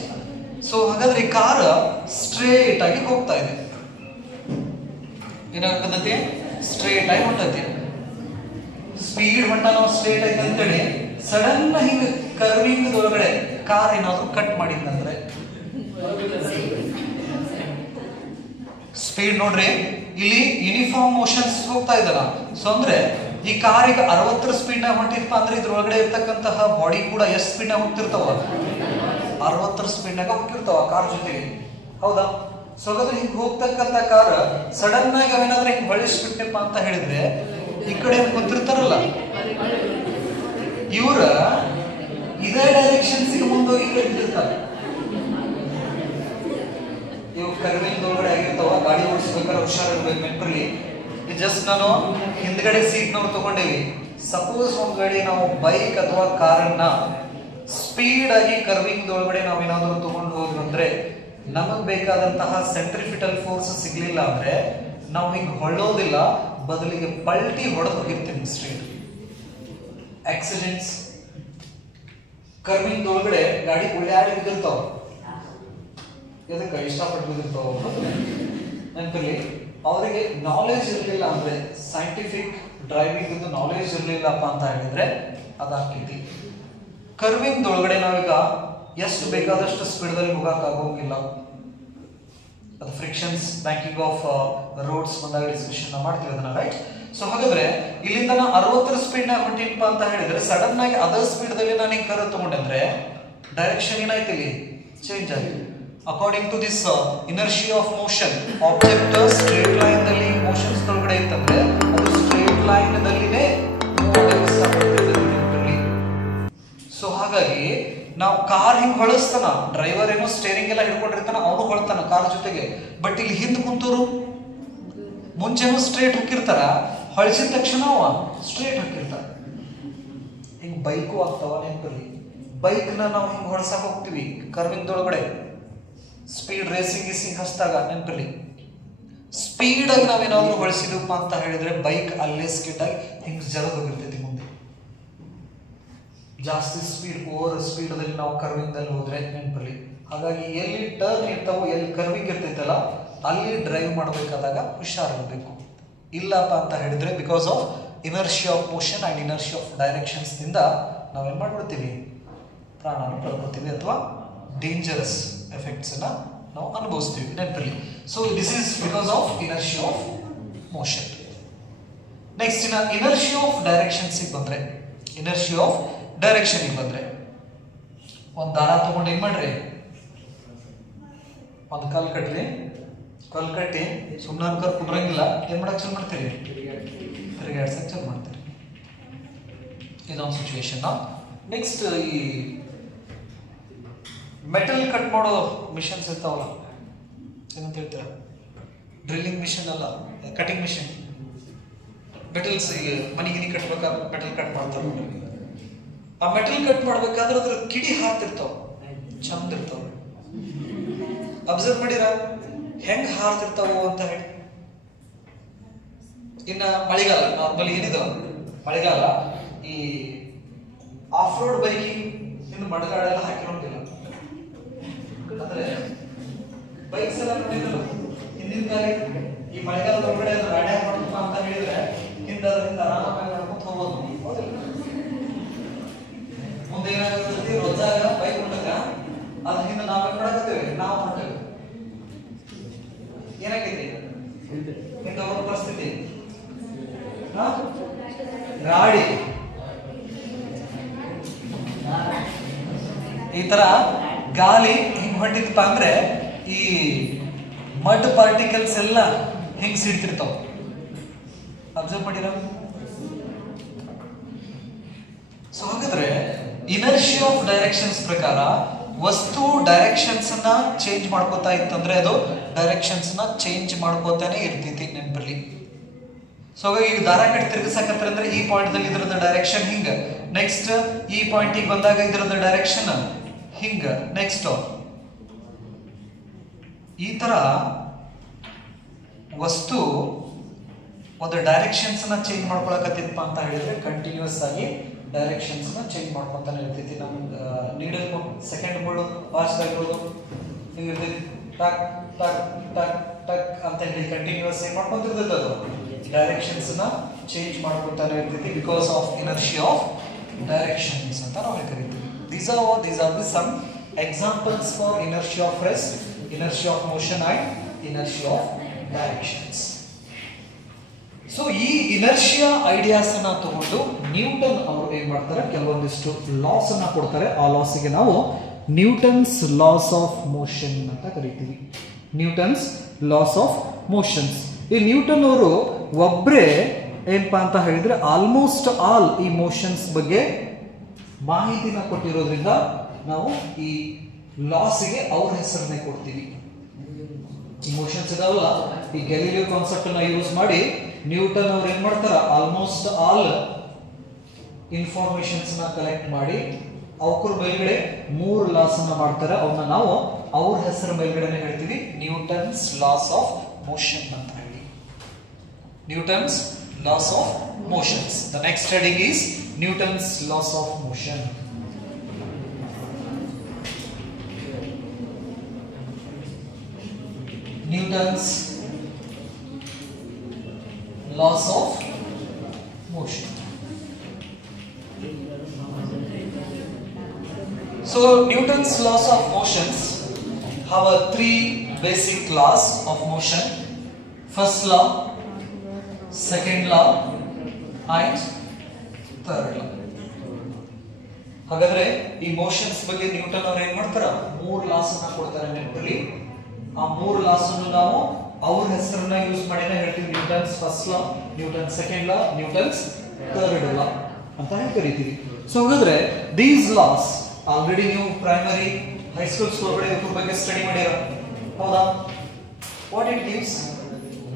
ಸೊ ಹಾಗಾದ್ರೆ ಈ ಕಾರ್ ಸ್ಟ್ರೇಟ್ ಆಗಿ ಹೋಗ್ತಾ ಇದೆ. ಏನಾಗತ್ತೈತಿ, ಸ್ಟ್ರೇಟ್ ಆಗಿ ಹೊಂಟೈತಿ. ಸ್ಪೀಡ್ ಹೊಂಟ ನಾವು ಸ್ಟ್ರೇಟ್ ಆಗಿ ಅಂತೇಳಿ ಸಡನ್ ಹಿಂಗ ಕರ್ವಿಂಗ್ ಒಳಗಡೆ ಕಾರ್ ಏನಾದ್ರು ಕಟ್ ಮಾಡಿದ್ನಂದ್ರೆ ಸ್ಪೀಡ್ ನೋಡ್ರಿ, ಇಲ್ಲಿ ಯೂನಿಫಾರ್ಮ್ ಮೋಷನ್ಸ್ ಹೋಗ್ತಾ ಇದಲ್ಲ. ಸೊ ಅಂದ್ರೆ ಈ ಕಾರ್ ಈಗ 60 ಸ್ಪೀಡ್ ನಾಗ ಹೊಂಟಿದ್ಪ ಅಂದ್ರೆ ಇದ್ರೊಳಗಡೆ ಇರ್ತಕ್ಕಂತಹ ಬಾಡಿ ಕೂಡ ಎಷ್ಟು ಸ್ಪೀಡ್ ನಾಗ ಹೋಗ್ತಿರ್ತಾವ, 60 ಸ್ಪೀಡ್ ನಾಗ ಹೋಗ್ತಿರ್ತಾವ ಕಾರ್ ಜೊತೆಗೆ, ಹೌದಾ. ಸೊ ಹಾಗಾದ್ರೆ ಹಿಂಗ್ ಹೋಗ್ತಕ್ಕಂತ ಕಾರ್ ಸಡನ್ ಆಗಿ ಅವೇನಾದ್ರೆ ಹಿಂಗ್ ಹೊಳಿಸ್ಬಿಟ್ಟಪ್ಪ ಅಂತ ಹೇಳಿದ್ರೆ ಈ ಕಡೆ ಕುಂತಿರ್ತಾರಲ್ಲ ಇವ್ರ ಇದೇ ಡೈರೆಕ್ಷನ್ಸ್ ಮುಂದೋಗಿ ಇರ್ತಾರೆ. ಇವು ಕರ್ವಿಂಗ್ ಒಳಗಡೆ ಆಗಿರ್ತಾವ. ಗಾಡಿ ಓಡಿಸ್ಬೇಕಾದ್ರೆ ಹುಷಾರಿರ್ಬೇಕು ನೆನಪಲ್ಲಿ. ಜಸ್ಟ್ ನಾನು ಹಿಂದ್ಗಡೆ ಸೀಟ್ ನಾವು ತಗೊಂಡೇವಿ. ಸಪೋಸ್ ಒಂದ್ ಗಾಡಿ ನಾವು ಬೈಕ್ ಅಥವಾ ಕಾರನ್ನ ಸ್ಪೀಡ್ ಆಗಿ ಕರ್ವಿಂಗ್ ಒಳಗಡೆ ನಾವೇನಾದ್ರೂ ತಗೊಂಡು ಹೋದ್ವಿ ಅಂದ್ರೆ ನಮಗ್ ಬೇಕಾದಂತಹ ಸೆಂಟ್ರಿಫಿಟಲ್ ಫೋರ್ಸ್ ಸಿಗ್ಲಿಲ್ಲ ಅಂದ್ರೆ ನಾವು ಹಿಂಗ್ ಹೊಳ್ಳೋದಿಲ್ಲ, ಬದಲಿಗೆ ಪಲ್ಟಿ ಹೊಡೆದು ಹೋಗಿರ್ತೀವಿ ಸ್ಟ್ರೇಟ್. ಆಕ್ಸಿಡೆಂಟ್ಸ್ ಕರ್ವಿಂಗ್ ಒಳಗಡೆ ಗಾಡಿ ಉಳ್ಳಾಡಿ ಬಿದ್ದಿರ್ತಾವ. ಅದಕ್ಕೆ ಇಷ್ಟಪಟ್ಟು ಬಿದ್ದಿರ್ತಾವ ನೆನಪಲ್ಲಿ. ಅವರಿಗೆ ನಾಲೆಜ್ ಇರಲಿಲ್ಲ ಅಂದ್ರೆ, ಸೈಂಟಿಫಿಕ್ ಡ್ರೈವಿಂಗ್ ನಾಲೆಜ್ ಇರಲಿಲ್ಲಪ್ಪ ಅಂತ ಹೇಳಿದ್ರೆ ಅದಾಗ್ತೈತಿ. ಕರ್ವಿಂಗ್ ಒಳಗಡೆ ನಾವೀಗ ಎಷ್ಟು ಬೇಕಾದಷ್ಟು ಸ್ಪೀಡ್ದಲ್ಲಿ ಹೋಗಕ್ ಆಗೋಂಗಿಲ್ಲ. ಅದು ಫ್ರಿಕ್ಷನ್ಸ್, ಬ್ಯಾಂಕಿಂಗ್ ಆಫ್ ರೋಡ್ಸ್ ಬಂದಾಗ ಡಿಸ್ಕಷನ್ ಮಾಡ್ತೀವಿ ಅದನ್ನ, ರೈಟ್. ಸೊ ಹಾಗಾದ್ರೆ ಇಲ್ಲಿಂದ ನಾನು 60 ಸ್ಪೀಡ್ ನಾಗ ಹೊಂಟಿನಪ್ಪ ಅಂತ ಹೇಳಿದ್ರೆ ಸಡನ್ ಆಗಿ ಅದರ್ ಸ್ಪೀಡ್ ದಲ್ಲಿ ನಾನು ಹಿಂಗ್ ಕರ್ ತಗೊಂಡ್ರೆ ಡೈರೆಕ್ಷನ್ ಏನಾಯ್ತು, ಇಲ್ಲಿ ಚೇಂಜ್ ಆಯ್ತು. According to this inertia of motion, object straight line ದಲ್ಲಿ ಮೋಷನ್ಸ್ ಒಳಗಡೆ ಇತ್ತಂದ್ರೆ ಅದು ಸ್ಟ್ರೇಟ್ ಲೈನ್ ದಲ್ಲಿನೇ ಸೊ ಹಾಗಾಗಿ ನಾವು ಕಾರ್ ಹಿಂಗ್ ಹೊಳಸ್ತಾನ, ಡ್ರೈವರ್ ಏನೋ ಸ್ಟೇರಿಂಗ್ ಎಲ್ಲ ಹಿಡ್ಕೊಂಡಿರ್ತಾನ, ಅವನು ಹೊಳ್ತಾನ ಕಾರ್ ಜೊತೆಗೆ. ಬಟ್ ಇಲ್ಲಿ ಹಿಂದ್ ಕುಂತೂರು ಮುಂಚೆನೂ ಸ್ಟ್ರೇಟ್ ಹೋಗಿರ್ತಾರ, ಹೊಳಿಸಿದ ತಕ್ಷಣ ಅವ ಸ್ಟ್ರೇಟ್ ಹಾಕಿರ್ತಾರ. ಹಿಂಗ್ ಬೈಕು ಆಗ್ತಾವ ನೆನಪಲ್ಲಿ. ಬೈಕ್ ನಾವು ಹಿಂಗ್ ಹೊಳ್ಸಕ್ ಹೋಗ್ತೀವಿ ಕರ್ವಿಂಗ್ ಒಳಗಡೆ, ಸ್ಪೀಡ್ ರೇಸಿಂಗ್ ಗೀಸಿಂಗ್ ಹಚ್ಚಿದಾಗ ನೆನಪಲ್ಲಿ. ಸ್ಪೀಡ್ ಆಗಿ ನಾವೇನಾದ್ರೂ ಹೊಳಿಸಿದಪ್ಪ ಅಂತ ಹೇಳಿದ್ರೆ ಬೈಕ್ ಅಲ್ಲೇ ಸ್ಕಿಡ್ ಆಗಿ ಹಿಂಗ್ ಜರದ್ ಹೋಗಿರ್ತೈತಿ ಮುಂದೆ. ಜಾಸ್ತಿ ಸ್ಪೀಡ್, ಓವರ್ ಸ್ಪೀಡ್ ಅಲ್ಲಿ ನಾವು ಕರ್ವಿಂಗ್ ದಲ್ಲಿ ಹೋದ್ರೆ ನೆನಪಲ್ಲಿ. ಹಾಗಾಗಿ ಎಲ್ಲಿ ಟರ್ನ್ ಇರ್ತಾವೋ, ಎಲ್ಲಿ ಕರ್ವಿಂಗ್ ಇರ್ತೈತಲ್ಲ ಅಲ್ಲಿ ಡ್ರೈವ್ ಮಾಡಬೇಕಾದಾಗ ಹುಷಾರಿರ್ಬೇಕು. ಇಲ್ಲಪ್ಪ ಅಂತ ಹೇಳಿದ್ರೆ because of inertia of motion and inertia of directions ನಿಂದ ನಾವೇನ್ ಮಾಡ್ಬಿಡ್ತೀವಿ, ಪ್ರಾಣನ ಕಳ್ಕೊತೀವಿ ಅಥವಾ ಡೇಂಜರಸ್ ಎಫೆಕ್ಟ್ಸ್ ಅನ್ನ ನಾವು ಅನುಭವಿಸ್ತೀವಿ ನೆನಪಲ್ಲಿ. So this is because of inertia of motion. Next ಇನ್ನ ಇನರ್ಷಿಯಾ ಆಫ್ ಡೈರೆಕ್ಷನ್ಸ್ ಬಂದ್ರೆ, ಇನರ್ಷಿಯಾ ಆಫ್ ಡೈರೆಕ್ಷನ್ ಬಂದ್ರೆ ಒಂದ್ ದಾರ ತಗೊಂಡು ಏನ್ ಮಾಡ್ರಿ, ಒಂದ್ ಕಲ್ ಕಟ್ರಿ. ಕಲ್ ಕಟ್ಟಿ ಸುಮ್ಮನೆ ಅನ್ಕರ್ ಕುಂಡ್ರಂಗಿಲ್ಲ, ಏನ್ ಮಾಡಕ್ ಚಲ್ ಮಾಡ್ತೀರಿ, ತಿರುಗಾಡ್ಸಕ್ ಚಲ್ ಮಾಡ್ತೀರಿ. ಇದೊಂದು ಸಿಚುವೇಶನ್. ನೆಕ್ಸ್ಟ್ ಈ ಮೆಟಲ್ ಕಟ್ ಮಾಡೋ ಮಿಷನ್ಸ್ ಇರ್ತಾವಲ್ಲ, ಏನಂತ ಹೇಳ್ತೀರ, ಡ್ರಿಲ್ಲಿಂಗ್ ಮಿಷನ್ ಅಲ್ಲ, ಕಟಿಂಗ್ ಮಿಷನ್. ಮೆಟಲ್ಸ್ ಮನಿಗಿನಿ ಕಟ್ಬೇಕಾದ್ರೆ ಮೆಟಲ್ ಕಟ್ ಮಾಡ್ತಾರೆ. ಆ ಮೆಟಲ್ ಕಟ್ ಮಾಡ್ಬೇಕಾದ್ರೆ ಅದ್ರ ಕಿಡಿ ಹಾರ್ತಿರ್ತಾವ, ಚಂದ ಇರ್ತಾವ. ಅಬ್ಸರ್ವ್ ಮಾಡಿರ ಹೆಂಗ್ ಹಾರ್ತಿರ್ತಾವ ಅಂತ ಹೇಳಿ. ಇನ್ನ ಮಳೆಗಾಲ ನಾರ್ಮಲಿ ಏನಿದ ಮಳೆಗಾಲ, ಈ ಆಫ್ ರೋಡ್ ಬೈಕಿಂಗ್ ಇನ್ನು ಮಳೆಗಾಲೆಲ್ಲ ಹಾಕಿರೋದಿಲ್ಲ. ಅಂದ್ರೆ ಬೈಕ್ಸ್ ಎಲ್ಲ ನೋಡಿದ್ರು ಹಿಂದಿನ ಕಾಲ ಈ ಮಳೆಗಾಲದ ಒಳಗಡೆ ಅದು ರಾಡಿ ಮಾಡ್ತಪ್ಪ ಅಂತ ಹೇಳಿದ್ರೆ ಹಿಂದಿಂದ ಆರಾಮಾಗಿ ಮಾಡ್ಕೊಂಡು ಹೋಗೋದು. ಮುಂದೆ ಏನಾಗುತ್ತೆ, ರೊಜ್ಜಾಗ ಬೈಕ್ ಹೊಂಟಾಗ ಅದ್ರ ಹಿಂದೆ ನಾವೇನ್ ಮಾಡಕತ್ತೇವೆ, ನಾವು ಹೊಂಟೇವೆ. ಏನಾಗೈತಿ ಹಿಂದೆ ಹೋಗೋ ಪರಿಸ್ಥಿತಿ, ಗಾಡಿ ಈ ತರ ಗಾಳಿ ಹಿಂಗ್ ಹೊಂಟಿತ್ತಪ್ಪ ಅಂದ್ರೆ ಈ ಮಡ್ ಪಾರ್ಟಿಕಲ್ಸ್ ಎಲ್ಲ ಹಿಂಗ್ ಸಿಡ್ತಿರ್ತಾವ. ಅಬ್ಸರ್ವ್ ಮಾಡಿರ. ಸೊ ಹಾಗಾದ್ರೆ ಇನರ್ಷಿಯಾ ಆಫ್ ಡೈರೆಕ್ಷನ್ಸ್ ಪ್ರಕಾರ ವಸ್ತು ಡೈರೆಕ್ಷನ್ಸ್ ಅನ್ನ ಚೇಂಜ್ ಮಾಡ್ಕೋತಾ ಇತ್ತಂದ್ರೆ ಅದು ಡೈರೆಕ್ಷನ್ಸ್ ನ ಚೇಂಜ್ ಮಾಡ್ಕೋತಾನೆ ಇರ್ತೈತಿ ನೆನಪಿರ್ಲಿ. ಸೊ ಈಗ ದಾರ ಕಟ್ಟಿ ತಿರುಗಿಸಕತ್ತಾರೆ ಅಂದ್ರೆ ಈ ಪಾಯಿಂಟ್ ದಲ್ಲಿ ಇದರದ ಡೈರೆಕ್ಷನ್ ಹಿಂಗ, ನೆಕ್ಸ್ಟ್ ಈ ಪಾಯಿಂಟಿಗೆ ಬಂದಾಗ ಇದರದ ಡೈರೆಕ್ಷನ್ ಹಿಂಗ, ನೆಕ್ಸ್ಟ್ ಈ ತರ ವಸ್ತು ಒಂದು ಡೈರೆಕ್ಷನ್ಸ್ ನ ಚೇಂಜ್ ಮಾಡ್ಕೊಳಕತ್ತಿತ್ತಪ್ಪ ಅಂತ ಹೇಳಿದ್ರೆ ಕಂಟಿನ್ಯೂಸ್ ಆಗಿ ಡೈರೆಕ್ಷನ್ಸ್ ನ ಚೇಂಜ್ ಮಾಡ್ಕೊಂತಾನೆ ಇರ್ತೈತಿ. ನಮ್ಗೆ ನೀಡಲ್ ಸೆಕೆಂಡ್ ಮುಳ್ಳು ಫಾಸ್ಟ್ ಆಗಿರೋದು ಹಿಂಗಿರ್ತೈತಿ, ಟಕ್ ಟಕ್ ಟಕ್ ಟಕ್ ಅಂತ ಹೇಳಿ ಕಂಟಿನ್ಯೂಸ್ ಏನ್ ಮಾಡ್ಕೊಂತಿರ್ತೈತೆ ಅದು ಡೈರೆಕ್ಷನ್ಸ್ ನ ಚೇಂಜ್ ಮಾಡ್ಕೊತಾನೆ ಇರ್ತೈತಿ because of inertia of directions ಅಂತ ನಾವು ಕರಿತೀವಿ. These are the some examples for inertia of rest, inertia of motion and inertia of directions. So ಈ ಇನರ್ಷಿಯಾ ಐಡಿಯಾಸ್ ಅನ್ನ ತಗೊಂಡು ನ್ಯೂಟನ್ ಅವರು ಏನ್ ಮಾಡ್ತಾರೆ, ಕೆಲವೊಂದಿಷ್ಟು ಲಾಸ್ ಅನ್ನ ಕೊಡ್ತಾರೆ. ಆ ಲಾಸ್ಗೆ ನಾವು ನ್ಯೂಟನ್ಸ್ ಲಾಸ್ ಆಫ್ ಮೋಷನ್ ಅಂತ ಕರಿತೀವಿ. Newton's loss of motions. ಈ ನ್ಯೂಟನ್ ಅವರು ಒಬ್ರೇ ಏನಪ್ಪಾ ಅಂತ ಹೇಳಿದ್ರೆ ಆಲ್ಮೋಸ್ಟ್ ಆಲ್ ಈ ಮೋಷನ್ಸ್ ಬಗ್ಗೆ ಮಾಹಿತಿನ ಕೊಟ್ಟಿರೋದ್ರಿಂದ ನಾವು ಈ ಲಾಸ್ಗೆ ಅವ್ರ ಹೆಸರನ್ನೇ ಕೊಡ್ತೀವಿ. ಇಮೋಷನ್ಸ್ ಇದಾವಲ್ಲ, ಈ ಗ್ಯಾಲಿಲಿಯೋ ಕಾನ್ಸೆಪ್ಟ್ ಅನ್ನ ಯೂಸ್ ಮಾಡಿ ನ್ಯೂಟನ್ ಅವ್ರು ಏನ್ ಮಾಡ್ತಾರ, ಆಲ್ಮೋಸ್ಟ್ ಆಲ್ ಇನ್ಫಾರ್ಮೇಶನ್ಸ್ ನ ಕಲೆಕ್ಟ್ ಮಾಡಿ ಅವಕ್ರ ಮೇಲ್ಗಡೆ 3 ಲಾಸ್ ಅನ್ನ ಮಾಡ್ತಾರೆ. ಅವನ್ನ ನಾವು ಅವ್ರ ಹೆಸರ ಮೇಲ್ಗಡೆ ಹೇಳ್ತೀವಿ ನ್ಯೂಟನ್ಸ್ ಲಾಸ್ ಆಫ್ ಮೋಷನ್ ಅಂತ ಹೇಳಿ. Newton's loss of motions. The next heading is Newton's loss of motion. Newton's laws of motion. So Newton's laws of motions have 3 basic laws of motion. First law, second law and third law. ಹಾಗಾದ್ರೆ ಈ motions ಬಗ್ಗೆ Newton ಅವರು ಏನ್ ಮಾಡ್ತಾರ, 3 loss ಅನ್ನ ಕೊಡ್ತಾರೆ ನೆನಪಿರಲಿ. ಆ 3 ಲಾಸ್ ಅನ್ನು ನಾವು ಅವ್ರ ಹೆಸರನ್ನ ಯೂಸ್ ಮಾಡಿನೇ ಹೇಳ್ತೀವಿ. ನ್ಯೂಟನ್ಸ್ ಫಸ್ಟ್ ಲಾ, ನ್ಯೂಟನ್ ಸೆಕೆಂಡ್ ಲಾ, ನ್ಯೂಟನ್ಸ್ ಥರ್ಡ್ ಲಾ ಅಂತ ಹೇಳಿ ಕರಿತೀವಿ. ಸೊ ಹಾಗಾದ್ರೆ ದೀಸ್ ಲಾಸ್ ಆಲ್ರೆಡಿ ನೀವು ಪ್ರೈಮರಿ ಹೈಸ್ಕೂಲ್ಸ್ ಒಳಗಡೆ ಇದ್ರ ಬಗ್ಗೆ ಸ್ಟಡಿ ಮಾಡಿರ, ಹೌದಾ? ವಾಟ್ ಇಟ್ ಗಿವ್ಸ್,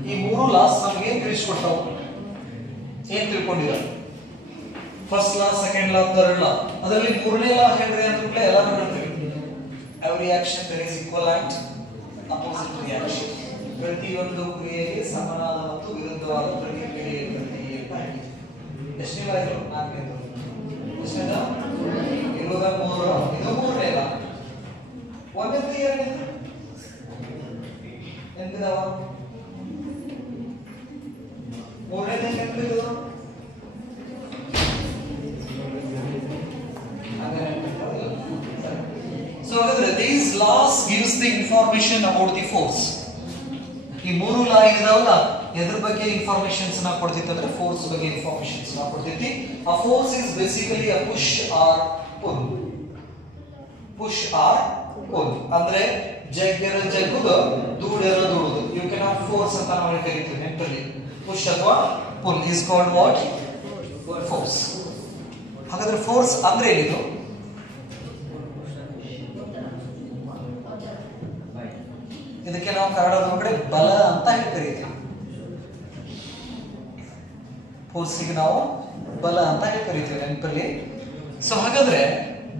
ಈ 3 ಲಾಸ್ ನಮ್ಗೆ ಏನ್ ತಿಳಿಸ್ಕೊಡ್ತಾವ, ಏನ್ ತಿಳ್ಕೊಂಡಿರ? First law, second law, third law. ಅದರಲ್ಲಿ 3ನೇ ಲಾ ಹೇಳಿದ್ರೆ ಅಂತ ಎಲ್ಲಾನು ಹೇಳ್ತೀವಿ. Every action there is equal and opposite reaction. ಪ್ರತಿಯೊಂದು ಕ್ರಿಯೆಗೆ ಸಮನಾದ ಮತ್ತು ವಿರುದ್ಧವಾದ ಪ್ರತಿಕ್ರಿಯೆ ಇರ್ತದೆ. ಎಷ್ಟನೇ ಲಾ ಇದು? 4ನೇದು. ಎಷ್ಟನೇದ? ಇವಾಗ 3. ಇದು 3ನೇ ಲಾ. 1ನೇದು 2ನೇದು ಎಂತಿದಾವ? 3ನೇದು ಎಂತಿದಾವ? So these laws gives the information about the force. ಈ 3 ಲಾ ಇದಾವಲ್ಲ, ಎದ್ರ ಬಗ್ಗೆ ಇನ್ಫಾರ್ಮೇಶನ್ಸ್ ನ ಕೊಡ್ತೈತಿ ಅಂದ್ರೆ ಫೋರ್ಸ್ ಬಗ್ಗೆ ಇನ್ಫಾರ್ಮೇಶನ್ಸ್ ನ ಕೊಡ್ತೈತಿ. ಆ force is basically a push or pull. Push or pull ಅಂದ್ರೆ ಜಗ್ಗೆರ ಜಗ್ಗುದು, ದೂಡೆರ ದೂಡುದು. ಯು ಕ್ಯಾನ್ ಹಾವ್ ಫೋರ್ಸ್ ಅಂತ ನಾವು ಕರಿತೀವಿ ನೆನಪಲ್ಲಿ. ಪುಶ್ ಅಥವಾ pull is called what? Force. ಹಾಗಾದ್ರೆ ಫೋರ್ಸ್ ಅಂದ್ರೆ ಏನಿದು? ಇದಕ್ಕೆ ನಾವು ಕನ್ನಡದೊಳಗಡೆ ಬಲ ಅಂತ ಹೇಳಿ ಕರೀತೀವಿ. ಫೋರ್ಸಿಗೆ ನಾವು ಬಲ ಅಂತ ಹೇಳಿ ಕರೀತೀವಿ ನೆನಪಲ್ಲಿ. ಸೊ ಹಾಗಾದ್ರೆ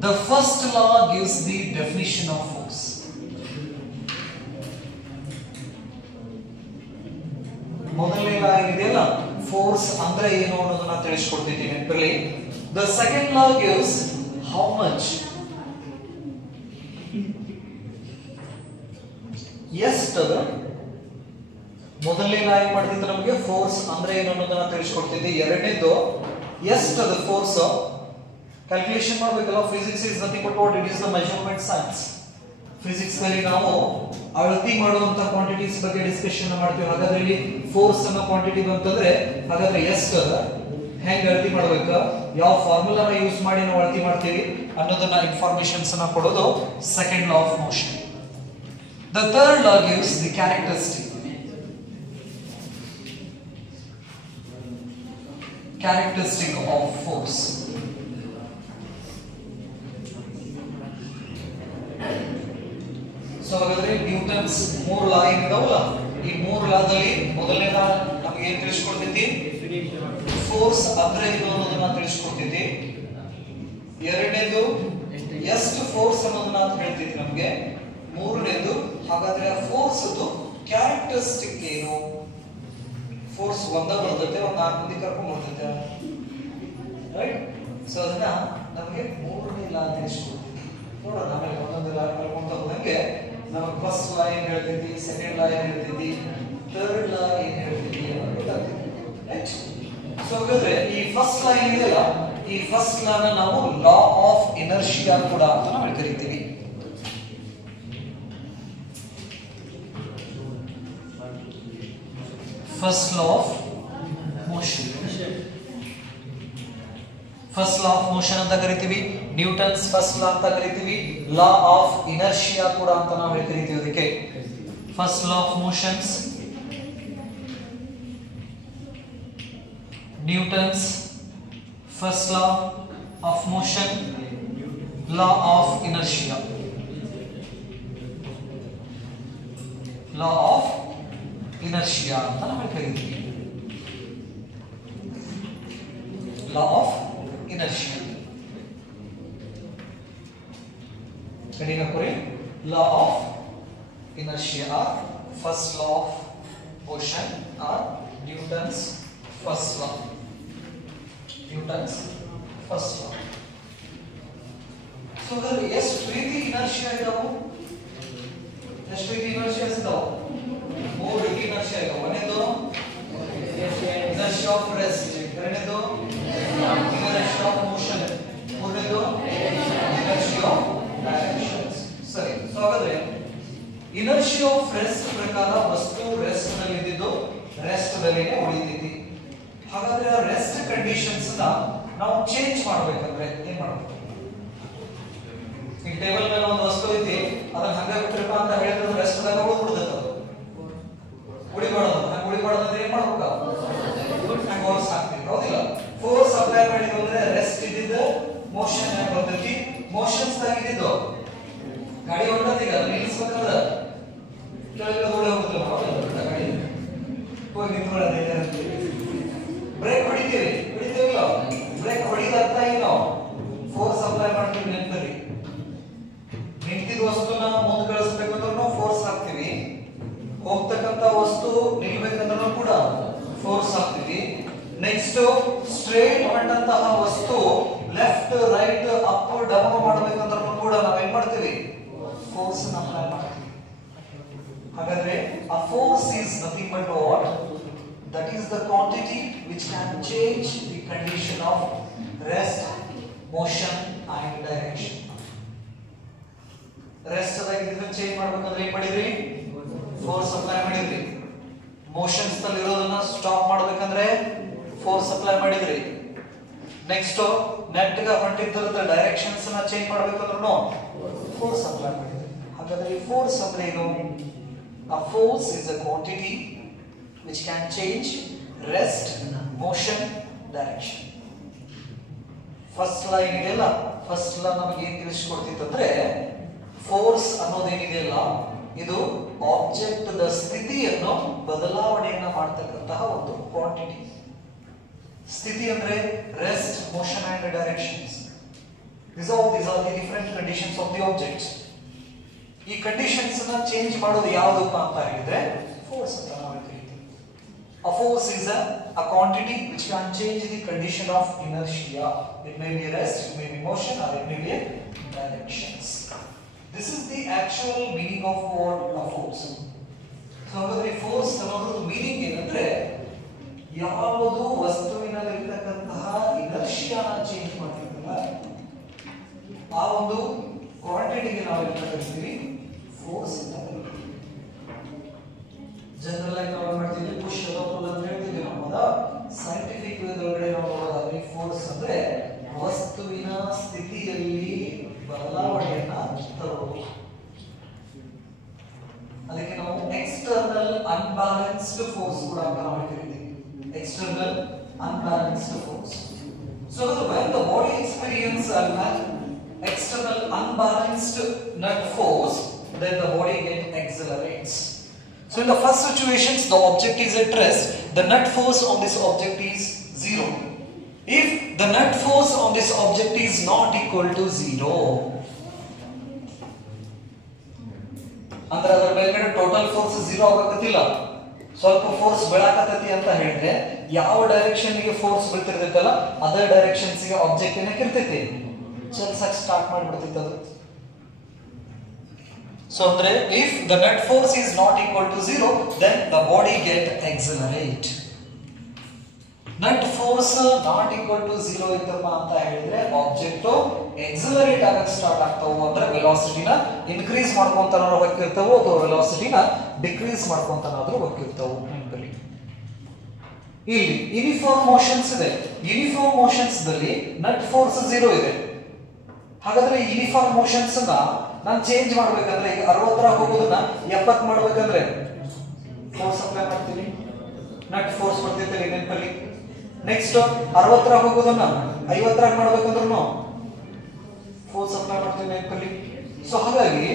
the first law gives the definition of force. ಮೊದಲನೇ ಲಾ ಏನಿದೆಯಲ್ಲ, ಫೋರ್ಸ್ ಅಂದ್ರೆ ಏನು ಅನ್ನೋದನ್ನ ತಿಳಿಸ್ಕೊಡ್ತಿದ್ದೀನಿ ನೆನಪಲ್ಲಿ. The second law gives how much, ಎಷ್ಟದ. ಮೊದಲನೇ ಲಾ ಏನ್ ಮಾಡ್ತಿತ್ತು, ನಮಗೆ ಫೋರ್ಸ್ ಅಂದ್ರೆ ಏನು ಅನ್ನೋದನ್ನ ತಿಳಿಸ್ಕೊಡ್ತಿದ್ದೆ. ಎರಡನೇದು ಎಷ್ಟದ ಫೋರ್ಸ್ ಕ್ಯಾಲ್ಕುಲೇಷನ್ ಮಾಡಬೇಕಲ್ಲ. Physics is nothing but what it is the measurement science. Physics ನಲ್ಲಿ ನಾವು ಅಳತಿ ಮಾಡುವಂತ ಕ್ವಾಂಟಿಟೀಸ್ ಬಗ್ಗೆ ಡಿಸ್ಕಷನ್ ಮಾಡ್ತೀವಿ. ಹಾಗಾದ್ರೆ ಇಲ್ಲಿ ಫೋರ್ಸ್ ಅನ್ನೋ ಕ್ವಾಂಟಿಟಿ ಬಂತಂದ್ರೆ ಹಾಗಾದ್ರೆ ಎಷ್ಟದ, ಹೆಂಗ್ ಅಳತಿ ಮಾಡ್ಬೇಕು, ಯಾವ ಫಾರ್ಮುಲಾನ ಯೂಸ್ ಮಾಡಿ ನಾವು ಅಳತಿ ಮಾಡ್ತೀವಿ ಅನ್ನೋದನ್ನ ಇನ್ಫಾರ್ಮೇಶನ್ಸ್ ಅನ್ನ ಕೊಡೋದು second law of motion. The third law gives the characteristic of force. So ಹಾಗಾದ್ರೆ ನ್ಯೂಟನ್ಸ್ 3 ಲಾ ಏನಿದಾವಲ್ಲ, ಈ 3 ಲಾದಲ್ಲಿ ಮೊದಲನೇ ಲಾ ನಮಗೆ ಏನ್ ತಿಳಿಸ್ಕೊಡ್ತೈತಿ? ಫೋರ್ಸ್ ಅಂದ್ರೆ ಇದು ಅನ್ನೋದನ್ನ ತಿಳಿಸ್ಕೊಡ್ತೈತಿ. ಎರಡನೇದು ಎಷ್ಟು ಫೋರ್ಸ್ ಅನ್ನೋದನ್ನ ಹೇಳ್ತೈತಿ ನಮಗೆ. ಮೂರನೇದು ಹಾಗಾದ್ರೆ ಆ ಫೋರ್ಸ್ ಕ್ಯಾರೆಕ್ಟರಿಸ್ಟಿಕ್ ಏನು? ಫೋರ್ಸ್ ಒಂದ ಬರ್ತೈತೆ, ಒಂದ್ 4 ಮಂದಿ ಕರ್ಕೊಂಡ್ ಬರ್ತೈತೆ, ರೈಟ್? ಸೊ ಅದನ್ನ ನಮಗೆ ಮೂರನೇ ಲಾ ತಿಳಿಸ್ಕೊಡ್ತೈತಿ. ನೋಡೋಣ ಆಮೇಲೆ ಒಂದೊಂದು ಲಾ ಕರ್ಕೊಂತ ಹೋದಂಗೆ ನಮಗೆ ಫಸ್ಟ್ ಲಾ ಏನ್ ಹೇಳ್ತೈತಿ, ಸೆಕೆಂಡ್ ಲಾ ಏನ್ ಹೇಳ್ತೈತಿ, ಥರ್ಡ್ ಲಾ ಏನ್ ಹೇಳ್ತೈತಿ ಅನ್ನೋದು ಗೊತ್ತಾಗ್ತೈತಿ, ರೈಟ್? ಸೊ ಹಾಗಾದ್ರೆ ಈ ಫಸ್ಟ್ ಲಾ ಏನಿದೆಯಲ್ಲ, ಈ ಫಸ್ಟ್ ಲಾನ ನಾವು ಲಾ ಆಫ್ ಇನರ್ಷಿಯಾ ಕೂಡ ಅಂತ ನಾವು ಕರಿತೀವಿ. First law of motion, first law of motion ಅಂತ ಕರಿತೀವಿ. ನ್ಯೂಟನ್ಸ್ ಫಸ್ಟ್ ಲಾ ಅಂತ ಕರಿತೀವಿ. ಲಾ ಆಫ್ ಇನರ್ಷಿಯಾ ಕೂಡ ಅಂತ ನಾವು ಕರಿತೀವಿ. ಅದಕ್ಕೆ first law of motions, Newton's first law of motion, law of inertia, law of inertia ಅಂತ ನಾವು ಕರಿತೀವಿ. ಲಾ ಆಫ್ ಇನರ್ಷಿಯಾ ಕಡಿನ ಕೊರಿ law of inertia or first law of motion or Newton's first law, Newton's first law. So ಅದರಲ್ಲಿ ಎಷ್ಟು ರೀತಿ inertia ಇದಾವು? ಎಷ್ಟು ರೀತಿ ಇನರ್ಷಿಯಾ ಇದಾವು? 3 ರೀತಿ ಇನರ್ಷಿಯಾ ಇದಾವೆ. ಒಂದನೇದು ಇನರ್ಷಿಯಾ ಆಫ್ ರೆಸ್ಟ್, ಎರಡನೇದು ಇನರ್ಷಿಯಾ ಆಫ್ ಮೋಷನ್, ಮೂರನೇದು ಇನರ್ಷಿಯಾ ಆಫ್ ಡೈರೆಕ್ಷನ್ಸ್. ಸರಿ, ಸೊ ಹಾಗಾದ್ರೆ ಇನರ್ಷಿಯಾ ಆಫ್ ರೆಸ್ಟ್ ಪ್ರಕಾರ ವಸ್ತು ರೆಸ್ಟ್ ನಲ್ಲಿ ಇದ್ದಿದ್ದು ರೆಸ್ಟ್ ನಲ್ಲಿನೇ ಉಳಿತೈತಿ. ಹಾಗಾದ್ರೆ ಆ ರೆಸ್ಟ್ ಕಂಡೀಷನ್ಸ್ ನ ನಾವು ಚೇಂಜ್ ಮಾಡ್ಬೇಕಂದ್ರೆ ಏನ್ ಮಾಡ್ಬೇಕು? ಈ ಟೇಬಲ್ ಮೇಲೆ ಒಂದು ವಸ್ತು ಐತಿ, ಅದನ್ನ ಹಂಗ ಬಿಟ್ರಪ್ಪ ಅಂತ ಹೇಳಿದ್ರೆ ರೆಸ್ಟ್ ದಾಗ ಉಳಿದ್ಬಿಡ್ತೈತೆ. ಅದು ಉಳಿಬಾರ್ದು. ಹಂಗ ಉಳಿಬಾರ್ದು ಅಂದ್ರೆ ಏನ್ ಮಾಡ್ಬೇಕ? ಫೋರ್ಸ್ ಹಾಕ್ತೀವಿ, ಹೌದಿಲ್ಲ? ಫೋರ್ಸ್ ಅಪ್ಲೈ ಮಾಡಿದ್ವಿ ಅಂದ್ರೆ ರೆಸ್ಟ್ ಇದ್ದಿದ್ದ ಮೋಷನ್ ಬರ್ತೈತಿ. ಮೋಷನ್ಸ್ ಆಗಿದ್ದು ಗಾಡಿ ಹೊಂಟತಿ, ಈಗ ನಿಲ್ಲಿಸ್ಬೇಕಂದ್ರೆ ಕೆಳಗೆ ಓಡಿ ಹೋಗುದಿಲ್ಲ, ಹೌದಿಲ್ಲ? ಗಾಡಿ ಹೋಗಿ ನಿಂತ್ಕೊಳ್ಳೋದು, ಬ್ರೇಕ್ ಹೊಡಿತೀವಿಲ್ಲ? ಬ್ರೇಕ್ ಹೊಡಿದ ಅರ್ಥ ಏನು? ಫೋರ್ಸ್ ಅಪ್ಲೈ ಮಾಡ್ತೀವಿ. ನೆನಪಲ್ಲಿ ನಿಂತಿದ್ದ ವಸ್ತುನ ಮುಂದೆ ಕಳಿಸ್ಬೇಕಂದ್ರೂ ಫೋರ್ಸ್ ಹಾಕ್ತಿವಿ, ಹೋಗ್ತಕ್ಕಂತ ವಸ್ತು ನಿಲ್ಬೇಕಂದ್ರೂ ಕೂಡ ಫೋರ್ಸ್ ಹಾಕ್ತಿವಿ. ನೆಕ್ಸ್ಟ್ ಸ್ಟ್ರೇಟ್ ಹೊಂಟಂತಹ ವಸ್ತು ಲೆಫ್ಟ್ ರೈಟ್ ಅಪ್ ಡೌನ್ ಮಾಡಬೇಕಂದ್ರೂ ಕೂಡ ನಾವೇನ್ ಮಾಡ್ತೀವಿ? ಫೋರ್ಸ್ ಅಪ್ಲೈ ಮಾಡ್ತೀವಿ. ಹಾಗಾದ್ರೆ ಆ force is nothing but what? That is the quantity which can change the condition of rest, motion and direction. Rest ಅದಾಗಿದ್ದನ್ನ ಚೇಂಜ್ ಮಾಡಬೇಕಂದ್ರೆ ಏನ್ ಮಾಡಿದ್ರಿ? ಫೋರ್ಸ್ ಅಪ್ಲೈ ಮಾಡಿದ್ರಿ. ಮೋಷನ್ಸ್ ನಲ್ಲಿ ಇರೋದನ್ನ ಸ್ಟಾಪ್ ಮಾಡಬೇಕಂದ್ರೆ ಫೋರ್ಸ್ ಅಪ್ಲೈ ಮಾಡಿದ್ರಿ. ನೆಕ್ಸ್ಟ್ ನೆಟ್ ಗೆ ಹೊಂಟಿದ್ದ ಡೈರೆಕ್ಷನ್ಸ್ ನ ಚೇಂಜ್ ಮಾಡಬೇಕಂದ್ರೂ ಫೋರ್ಸ್ ಅಪ್ಲೈ ಮಾಡಿದ್ರಿ. ಹಾಗಾದ್ರೆ ಈ ಫೋರ್ಸ್ ಅಂದ್ರೆ ಏನು? A force is a quantity which can change rest, motion, direction. First law ಏನಿದೆಯಲ್ಲ, ಫಸ್ಟ್ ಲಾ ನಮಗೆ ಏನ್ ತಿಳಿಸ್ಕೊಡ್ತಿತ್ತಂದ್ರೆ ಫೋರ್ಸ್ ಅನ್ನೋದೇನಿದೆಯಲ್ಲ ಇದು ಆಬ್ಜೆಕ್ಟ್ ದ ಸ್ಥಿತಿಯನ್ನು ಬದಲಾವಣೆಯನ್ನ ಮಾಡ್ತಕ್ಕಂತಹ ಒಂದು ಕ್ವಾಂಟಿಟಿ. ಸ್ಥಿತಿ ಅಂದ್ರೆ rest, motion and directions. These are the different conditions of the objects. ಈ ಕಂಡೀಷನ್ಸ್ ನ ಚೇಂಜ್ ಮಾಡೋದು ಯಾವುದಪ್ಪ ಅಂತ ಹೇಳಿದ್ರೆ ಫೋರ್ಸ್ ಅಂತ ನಾವು ಕರೀತೀವಿ. A force is a quantity which can change the condition of inertia. It may be rest, it may be motion, or it may be directions. This is the actual meaning of word a force. So ಹಾಗಾದ್ರೆ force ಅನ್ನೋದ್ರ meaning ಏನಂದ್ರೆ ಯಾವುದು ವಸ್ತುವಿನಲ್ಲಿರ್ತಕ್ಕಂತಹ ಇನರ್ಷಿಯಾನ change ಮಾಡ್ತಿರ್ತಲ್ಲ ಆ ಒಂದು ಕ್ವಾಂಟಿಟಿಗೆ ನಾವು ಏನು ಕರಿತೀವಿ? Force ಅಂತ ಕರಿತೀವಿ. ಜನರಲ್ ಆಗಿ ನಾವು ಮಾಡ್ತೀವಿ ಪುಷ್ ಅಥವಾ ಪುಲ್ ಅಂತ ಹೇಳ್ತೀವಿ ನಾವು. ಅದ ಸೈಂಟಿಫಿಕ್ ವೇದೊಳಗಡೆ ನಾವು ನೋಡೋದಾದ್ರೆ ಫೋರ್ಸ್ ಅಂದ್ರೆ ವಸ್ತುವಿನ ಸ್ಥಿತಿಯಲ್ಲಿ ಬದಲಾವಣೆಯನ್ನ ತರುವುದು. ಅದಕ್ಕೆ ನಾವು ಎಕ್ಸ್ಟರ್ನಲ್ ಅನ್ಬ್ಯಾಲೆನ್ಸ್ಡ್ ಫೋರ್ಸ್ ಕೂಡ ಅಂತ ನಾವು ಕರಿತೀವಿ. External unbalanced force. So when the body experiences an external unbalanced net force, then the body get accelerates. So in the first situations, the object is at rest, the net force on this object is 0. If the net force on this object is not equal to 0, ಅಂದ್ರೆ ಅದರ ಮೇಲ್ಗಡೆ total force 0 ಆಗಕತ್ತಿಲ್ಲ, ಸ್ವಲ್ಪ force ಬೆಳಕತ್ತತಿ ಅಂತ ಹೇಳಿದ್ರೆ ಯಾವ direction ಗೆ force ಬೀಳ್ತಿರ್ತೈತಲ್ಲ ಅದೇ directions ಗೆ ಆಬ್ಜೆಕ್ಟ್ ಏನಕ್ಕೆ ಇರ್ತೈತಿ, ಚಲಿಸಕ್ಕೆ ಸ್ಟಾರ್ಟ್ ಮಾಡಿಬಿಡ್ತೈತೆ ಅದು. So ಅಂದ್ರೆ if the net force is not equal to 0, then the body get accelerate. Net force not equal to 0 ಇತ್ತಪ್ಪ ಅಂತ ಹೇಳಿದ್ರೆ ಆಬ್ಜೆಕ್ಟ್ ಎಕ್ಸಲರೇಟ್ ಆಗಕ್ಕೆ ಸ್ಟಾರ್ಟ್ ಆಗ್ತಾವು, ಅಂದ್ರೆ ವೆಲಾಸಿಟಿನ ಇನ್ಕ್ರೀಸ್ ಮಾಡ್ಕೊಂತಾನಾದ್ರೂ ಹೋಗ್ತಿರ್ತಾವು ಅಥವಾ ವೆಲಾಸಿಟಿನ ಡಿಕ್ರೀಸ್ ಮಾಡ್ಕೊಂತಾನಾದ್ರೂ ಹೋಗ್ತಿರ್ತಾವು. ನೆನಪಲ್ಲಿ ಇಲ್ಲಿ ಯೂನಿಫಾರ್ಮ್ ಮೋಷನ್ಸ್ ಇದೆ, ಯೂನಿಫಾರ್ಮ್ ಮೋಷನ್ಸ್ ದಲ್ಲಿ ನೆಟ್ ಫೋರ್ಸ್ 0 ಇದೆ. ಹಾಗಾದ್ರೆ ಯೂನಿಫಾರ್ಮ್ ಮೋಷನ್ಸ್ ನಾನು ಚೇಂಜ್ ಮಾಡ್ಬೇಕಂದ್ರೆ ಈಗ 60 ಹೋಗೋದನ್ನ 70 ಮಾಡ್ಬೇಕಂದ್ರೆ ಫೋರ್ಸ್ ಅಪ್ಲೈ ಮಾಡ್ತೀನಿ, ನೆಟ್ ಫೋರ್ಸ್ ಬರ್ತೈತೆ ನೆನಪಲ್ಲಿ. ನೆಕ್ಸ್ಟ್ 60 ಹೋಗೋದನ್ನ 50 ಮಾಡ್ಬೇಕಂದ್ರೂ ಫೋರ್ಸ್ ಅಪ್ಲೈ ಮಾಡ್ತೀವಿ ನೆನಪಲ್ಲಿ. ಸೊ ಹಾಗಾಗಿ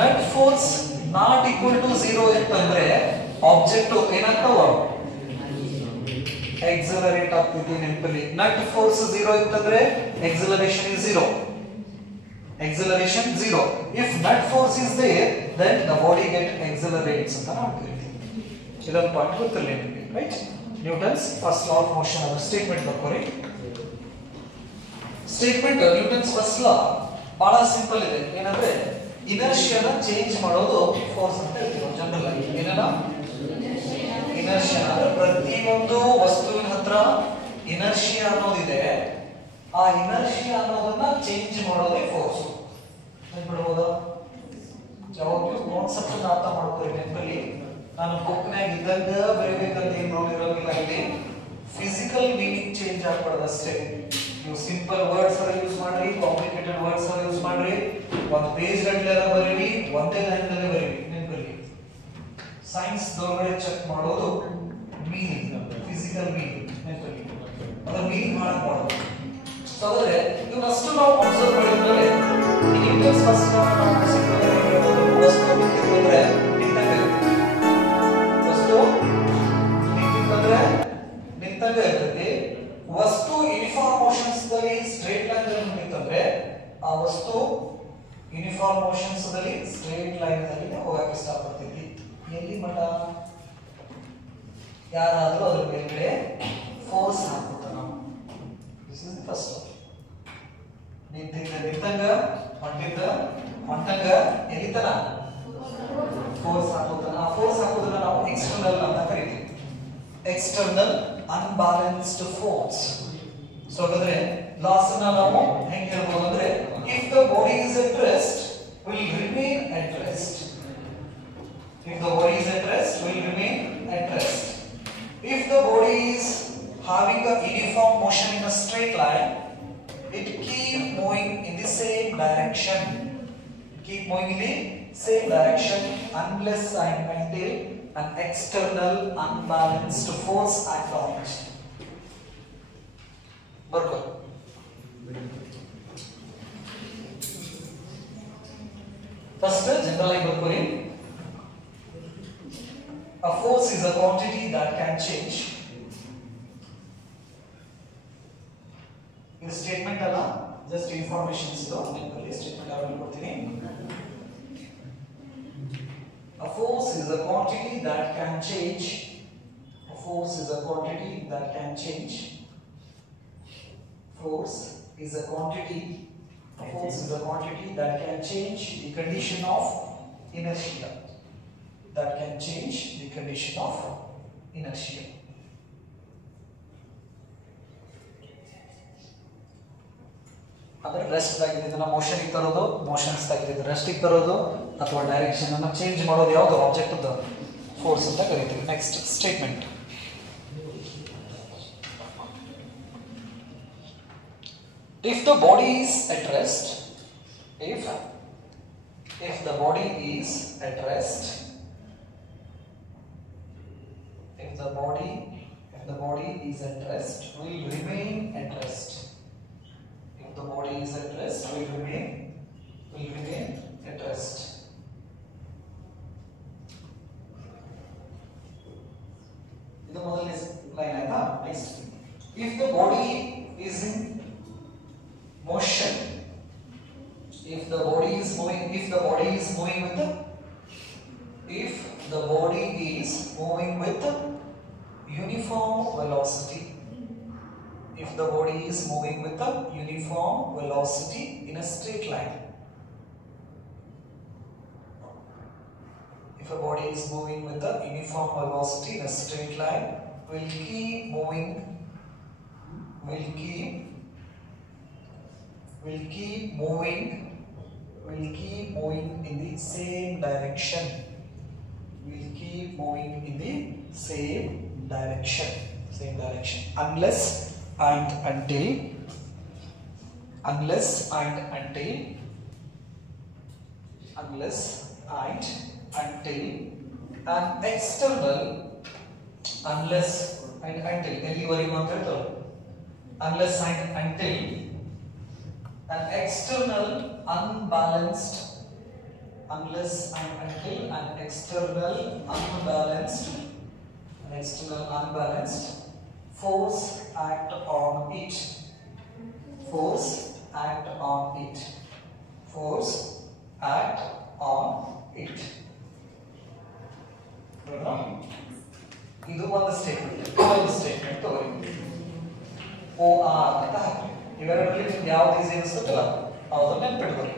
net force not equal to 0 ಇತ್ತಂದ್ರೆ ಆಬ್ಜೆಕ್ಟ್ ಏನಾಗ್ತಾವ, ಎಕ್ಸಲರೇಟ್ ಆಗ್ತೈತಿ ನೆನಪಲ್ಲಿ. ನೆಟ್ ಫೋರ್ಸ್ 0 ಇತ್ತಂದ್ರೆ acceleration is 0. Acceleration 0. If net force is there, then the body get accelerates ಅಂತ ನಾವು ಕರಿತೀವಿ. ಇದೊಂದು ಪಾಯಿಂಟ್ ಗೊತ್ತಿಲ್ಲ ನಿಮಗೆ, right? Newton's first law of motion ಅದರ ಸ್ಟೇಟ್ಮೆಂಟ್ ಬರ್ಕೋರಿ. ಸ್ಟೇಟ್ಮೆಂಟ್ ನ್ಯೂಟನ್ಸ್ ಫಸ್ಟ್ ಲಾ ಬಹಳ ಸಿಂಪಲ್ ಇದೆ. ಏನಂದ್ರೆ ಇನರ್ಷಿಯಾನ ಚೇಂಜ್ ಮಾಡೋದು ಫೋರ್ಸ್ ಅಂತ ಹೇಳ್ತೀವಿ ಜನರಲ್ ಆಗಿ. ಏನನ್ನ ಇನರ್ಷಿಯಾ ಅಂದ್ರೆ ಪ್ರತಿಯೊಂದು ವಸ್ತುವಿನ ಹತ್ರ ಇನರ್ಷಿಯಾ ಅನ್ನೋದಿದೆ, ಆ ಇನರ್ಷಿಯಾ ಅನ್ನೋದನ್ನ ಚೇಂಜ್ ಮಾಡೋದೇ ಫೋರ್ಸ್. ನೆನ್ಪಿಡ್ಬೋದಾ? ಯಾವಾಗಲೂ ಕಾನ್ಸೆಪ್ಟ್ ಅರ್ಥ ಮಾಡ್ಕೊಳ್ಳಿ ನೆನಪಲ್ಲಿ. ನಾನು ಬುಕ್ನಾಗ ಇದ್ದಂಗ ಬರೀಬೇಕಂತ ಏನು ರೂಲ್ ಇರೋದಿಲ್ಲ. ಇಲ್ಲಿ ಫಿಸಿಕಲ್ ಮೀನಿಂಗ್ ಚೇಂಜ್ ಆಗ್ಬಾರ್ದು ಅಷ್ಟೇ. ನೀವು ಸಿಂಪಲ್ ವರ್ಡ್ಸ್ ಯೂಸ್ ಮಾಡ್ರಿ, ಕಾಂಪ್ಲಿಕೇಟೆಡ್ ವರ್ಡ್ಸ್ ಯೂಸ್ ಮಾಡ್ರಿ, ಒಂದು ಪೇಜ್ ಗಟ್ಟಲೆ ಬರೀರಿ, ಒಂದೇ ಲೈನ್ ನಲ್ಲಿ ಬರೀರಿ. ನೆನಪಲ್ಲಿ ಸೈನ್ಸ್ ದೊಳಗಡೆ ಚೆಕ್ ಮಾಡೋದು ಮೀನಿಂಗ್, ಫಿಸಿಕಲ್ ಮೀನಿಂಗ್. ನೆನಪಲ್ಲಿ ಅದರ ಮೀನಿಂಗ್ ಮಾಡಕ್ ಮಾಡೋದು. ಸೊ ಅಂದ್ರೆ ಇವನ್ನಷ್ಟು ನಾವು ಅಬ್ಸರ್ವ್ ಮಾಡಿದ್ರೆ ನ್ಯೂಟನ್ಸ್ ಫಸ್ಟ್ ಲಾ ನಾವು ವಸ್ತು ನಿಂತಿದ್ರೆ ನಿಂತಂಗೆ ಇರ್ತೈತಿ, ವಸ್ತು ನಿಂತಿದ್ರೆ ನಿಂತಂಗೆ ಇರ್ತೈತಿ. ವಸ್ತು ಯೂನಿಫಾರ್ಮ್ ಮೋಷನ್ಸ್ ದಲ್ಲಿ ಸ್ಟ್ರೇಟ್ ಲೈನ್ ನಲ್ಲಿ ನಿಂತಂದ್ರೆ ಆ ವಸ್ತು ಯೂನಿಫಾರ್ಮ್ ಮೋಷನ್ಸ್ ದಲ್ಲಿ ಸ್ಟ್ರೇಟ್ ಲೈನ್ ನಲ್ಲಿ ಹೋಗಕ್ಕೆ ಇಷ್ಟಪಡ್ತೈತಿ. ಎಲ್ಲಿ ಮಟ ಯಾರಾದ್ರೂ ಅದ್ರ ಮೇಲ್ಗಡೆ ಫೋರ್ಸ್ ಹಾಕ್ಬಿಡ್ತಾರ ನಾವು. This is the first. ನಿಂತಂಗ ಹೊಂಟಂಗ ಎಲ್ಲಿತನ ಫೋರ್ಸ್ ಹಾಕೋದನ್ನ, ಆ ಫೋರ್ಸ್ ಹಾಕೋದನ್ನ ನಾವು ಎಕ್ಸ್ಟರ್ನಲ್ ಅಂತ ಕರಿತೀವಿ. External unbalanced force. ಸೊ ಹಾಗಾದ್ರೆ ಲಾಸ್ ಅನ್ನ ನಾವು ಹೆಂಗೆ ಹೇಳ್ಬೋದು ಅಂದ್ರೆ if the body is at rest will remain at rest. If the body is at rest will remain at rest. If the body is having a uniform motion in a straight line, it keep moving in the same direction. Keep moving in the same direction unless and until an external unbalanced force acts on it. Barko. First, generally barkori. A force is a quantity that can change. ಇದು statement ಅಲ್ಲ, just informations. ನೆನಪಲ್ಲಿ statement ಯಾವಾಗ ಕೊಡ್ತೀನಿ. A force is a quantity that can change. A force is a quantity that can change. Force is a quantity. A force is a quantity that can change the condition of inertia. That can change the condition of inertia. ಅಂದ್ರೆ rest ಆಗಿದೆ, ಇದನ್ನ motion ಗೆ ತರೋದು, motions ಆಗಿದೆ rest ಗೆ ತರೋದು, ಅಥವಾ direction ಅನ್ನು ಚೇಂಜ್ ಮಾಡೋದು ಯಾವುದು ಆಬ್ಜೆಕ್ಟ್ ದ ಫೋರ್ಸ್ ಅಂತ ಕರೀತೀವಿ. Next statement. If the body is at rest, if the body is at rest, if the body is at rest, will remain at rest. If the body is at rest, will remain at rest. if the body is moving with the uniform velocity, if the body is moving with a uniform velocity in a straight line, if a body is moving with a uniform velocity in a straight line, will keep moving in the same direction, unless and until an external unbalanced force act on it. ಇದು ಒಂದು statement. ಇನ್ನೊಂದು statement ತಗೊಳ್ಳಿ, OR ಅಂತ ಹಾಕಿ. ಇವೆರಡರಲ್ಲಿ ನಿಮ್ಗೆ ಯಾವ್ದು easy ಅನಿಸುತ್ತಲ್ಲ ಅದನ್ನ ನೆನ್ಪಿಟ್ಕೊಳ್ಳಿ.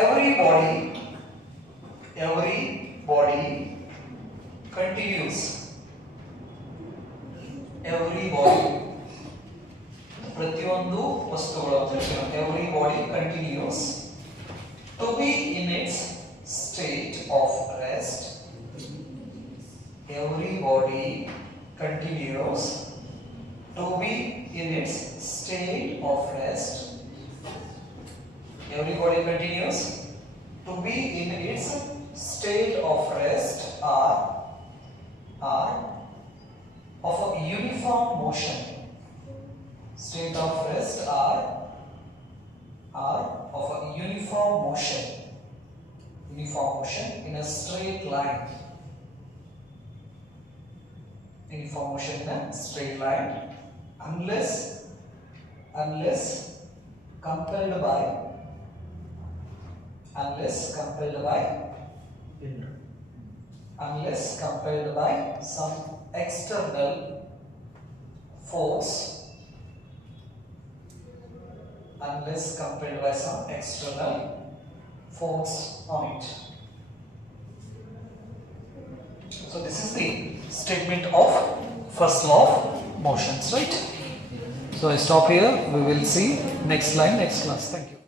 Every body continues. ಪ್ರತಿಯೊಂದು ವಸ್ತುಗಳು every body continues to be in its state of rest. Every body continues to be in its state of rest. Every body continues to be in its state of rest are of a uniform motion. State of rest are of a uniform motion in a straight line. Unless compelled by some external force, on it. So this is the statement of first law of motions, right? So I stop here. We will see next line, next class. Thank you.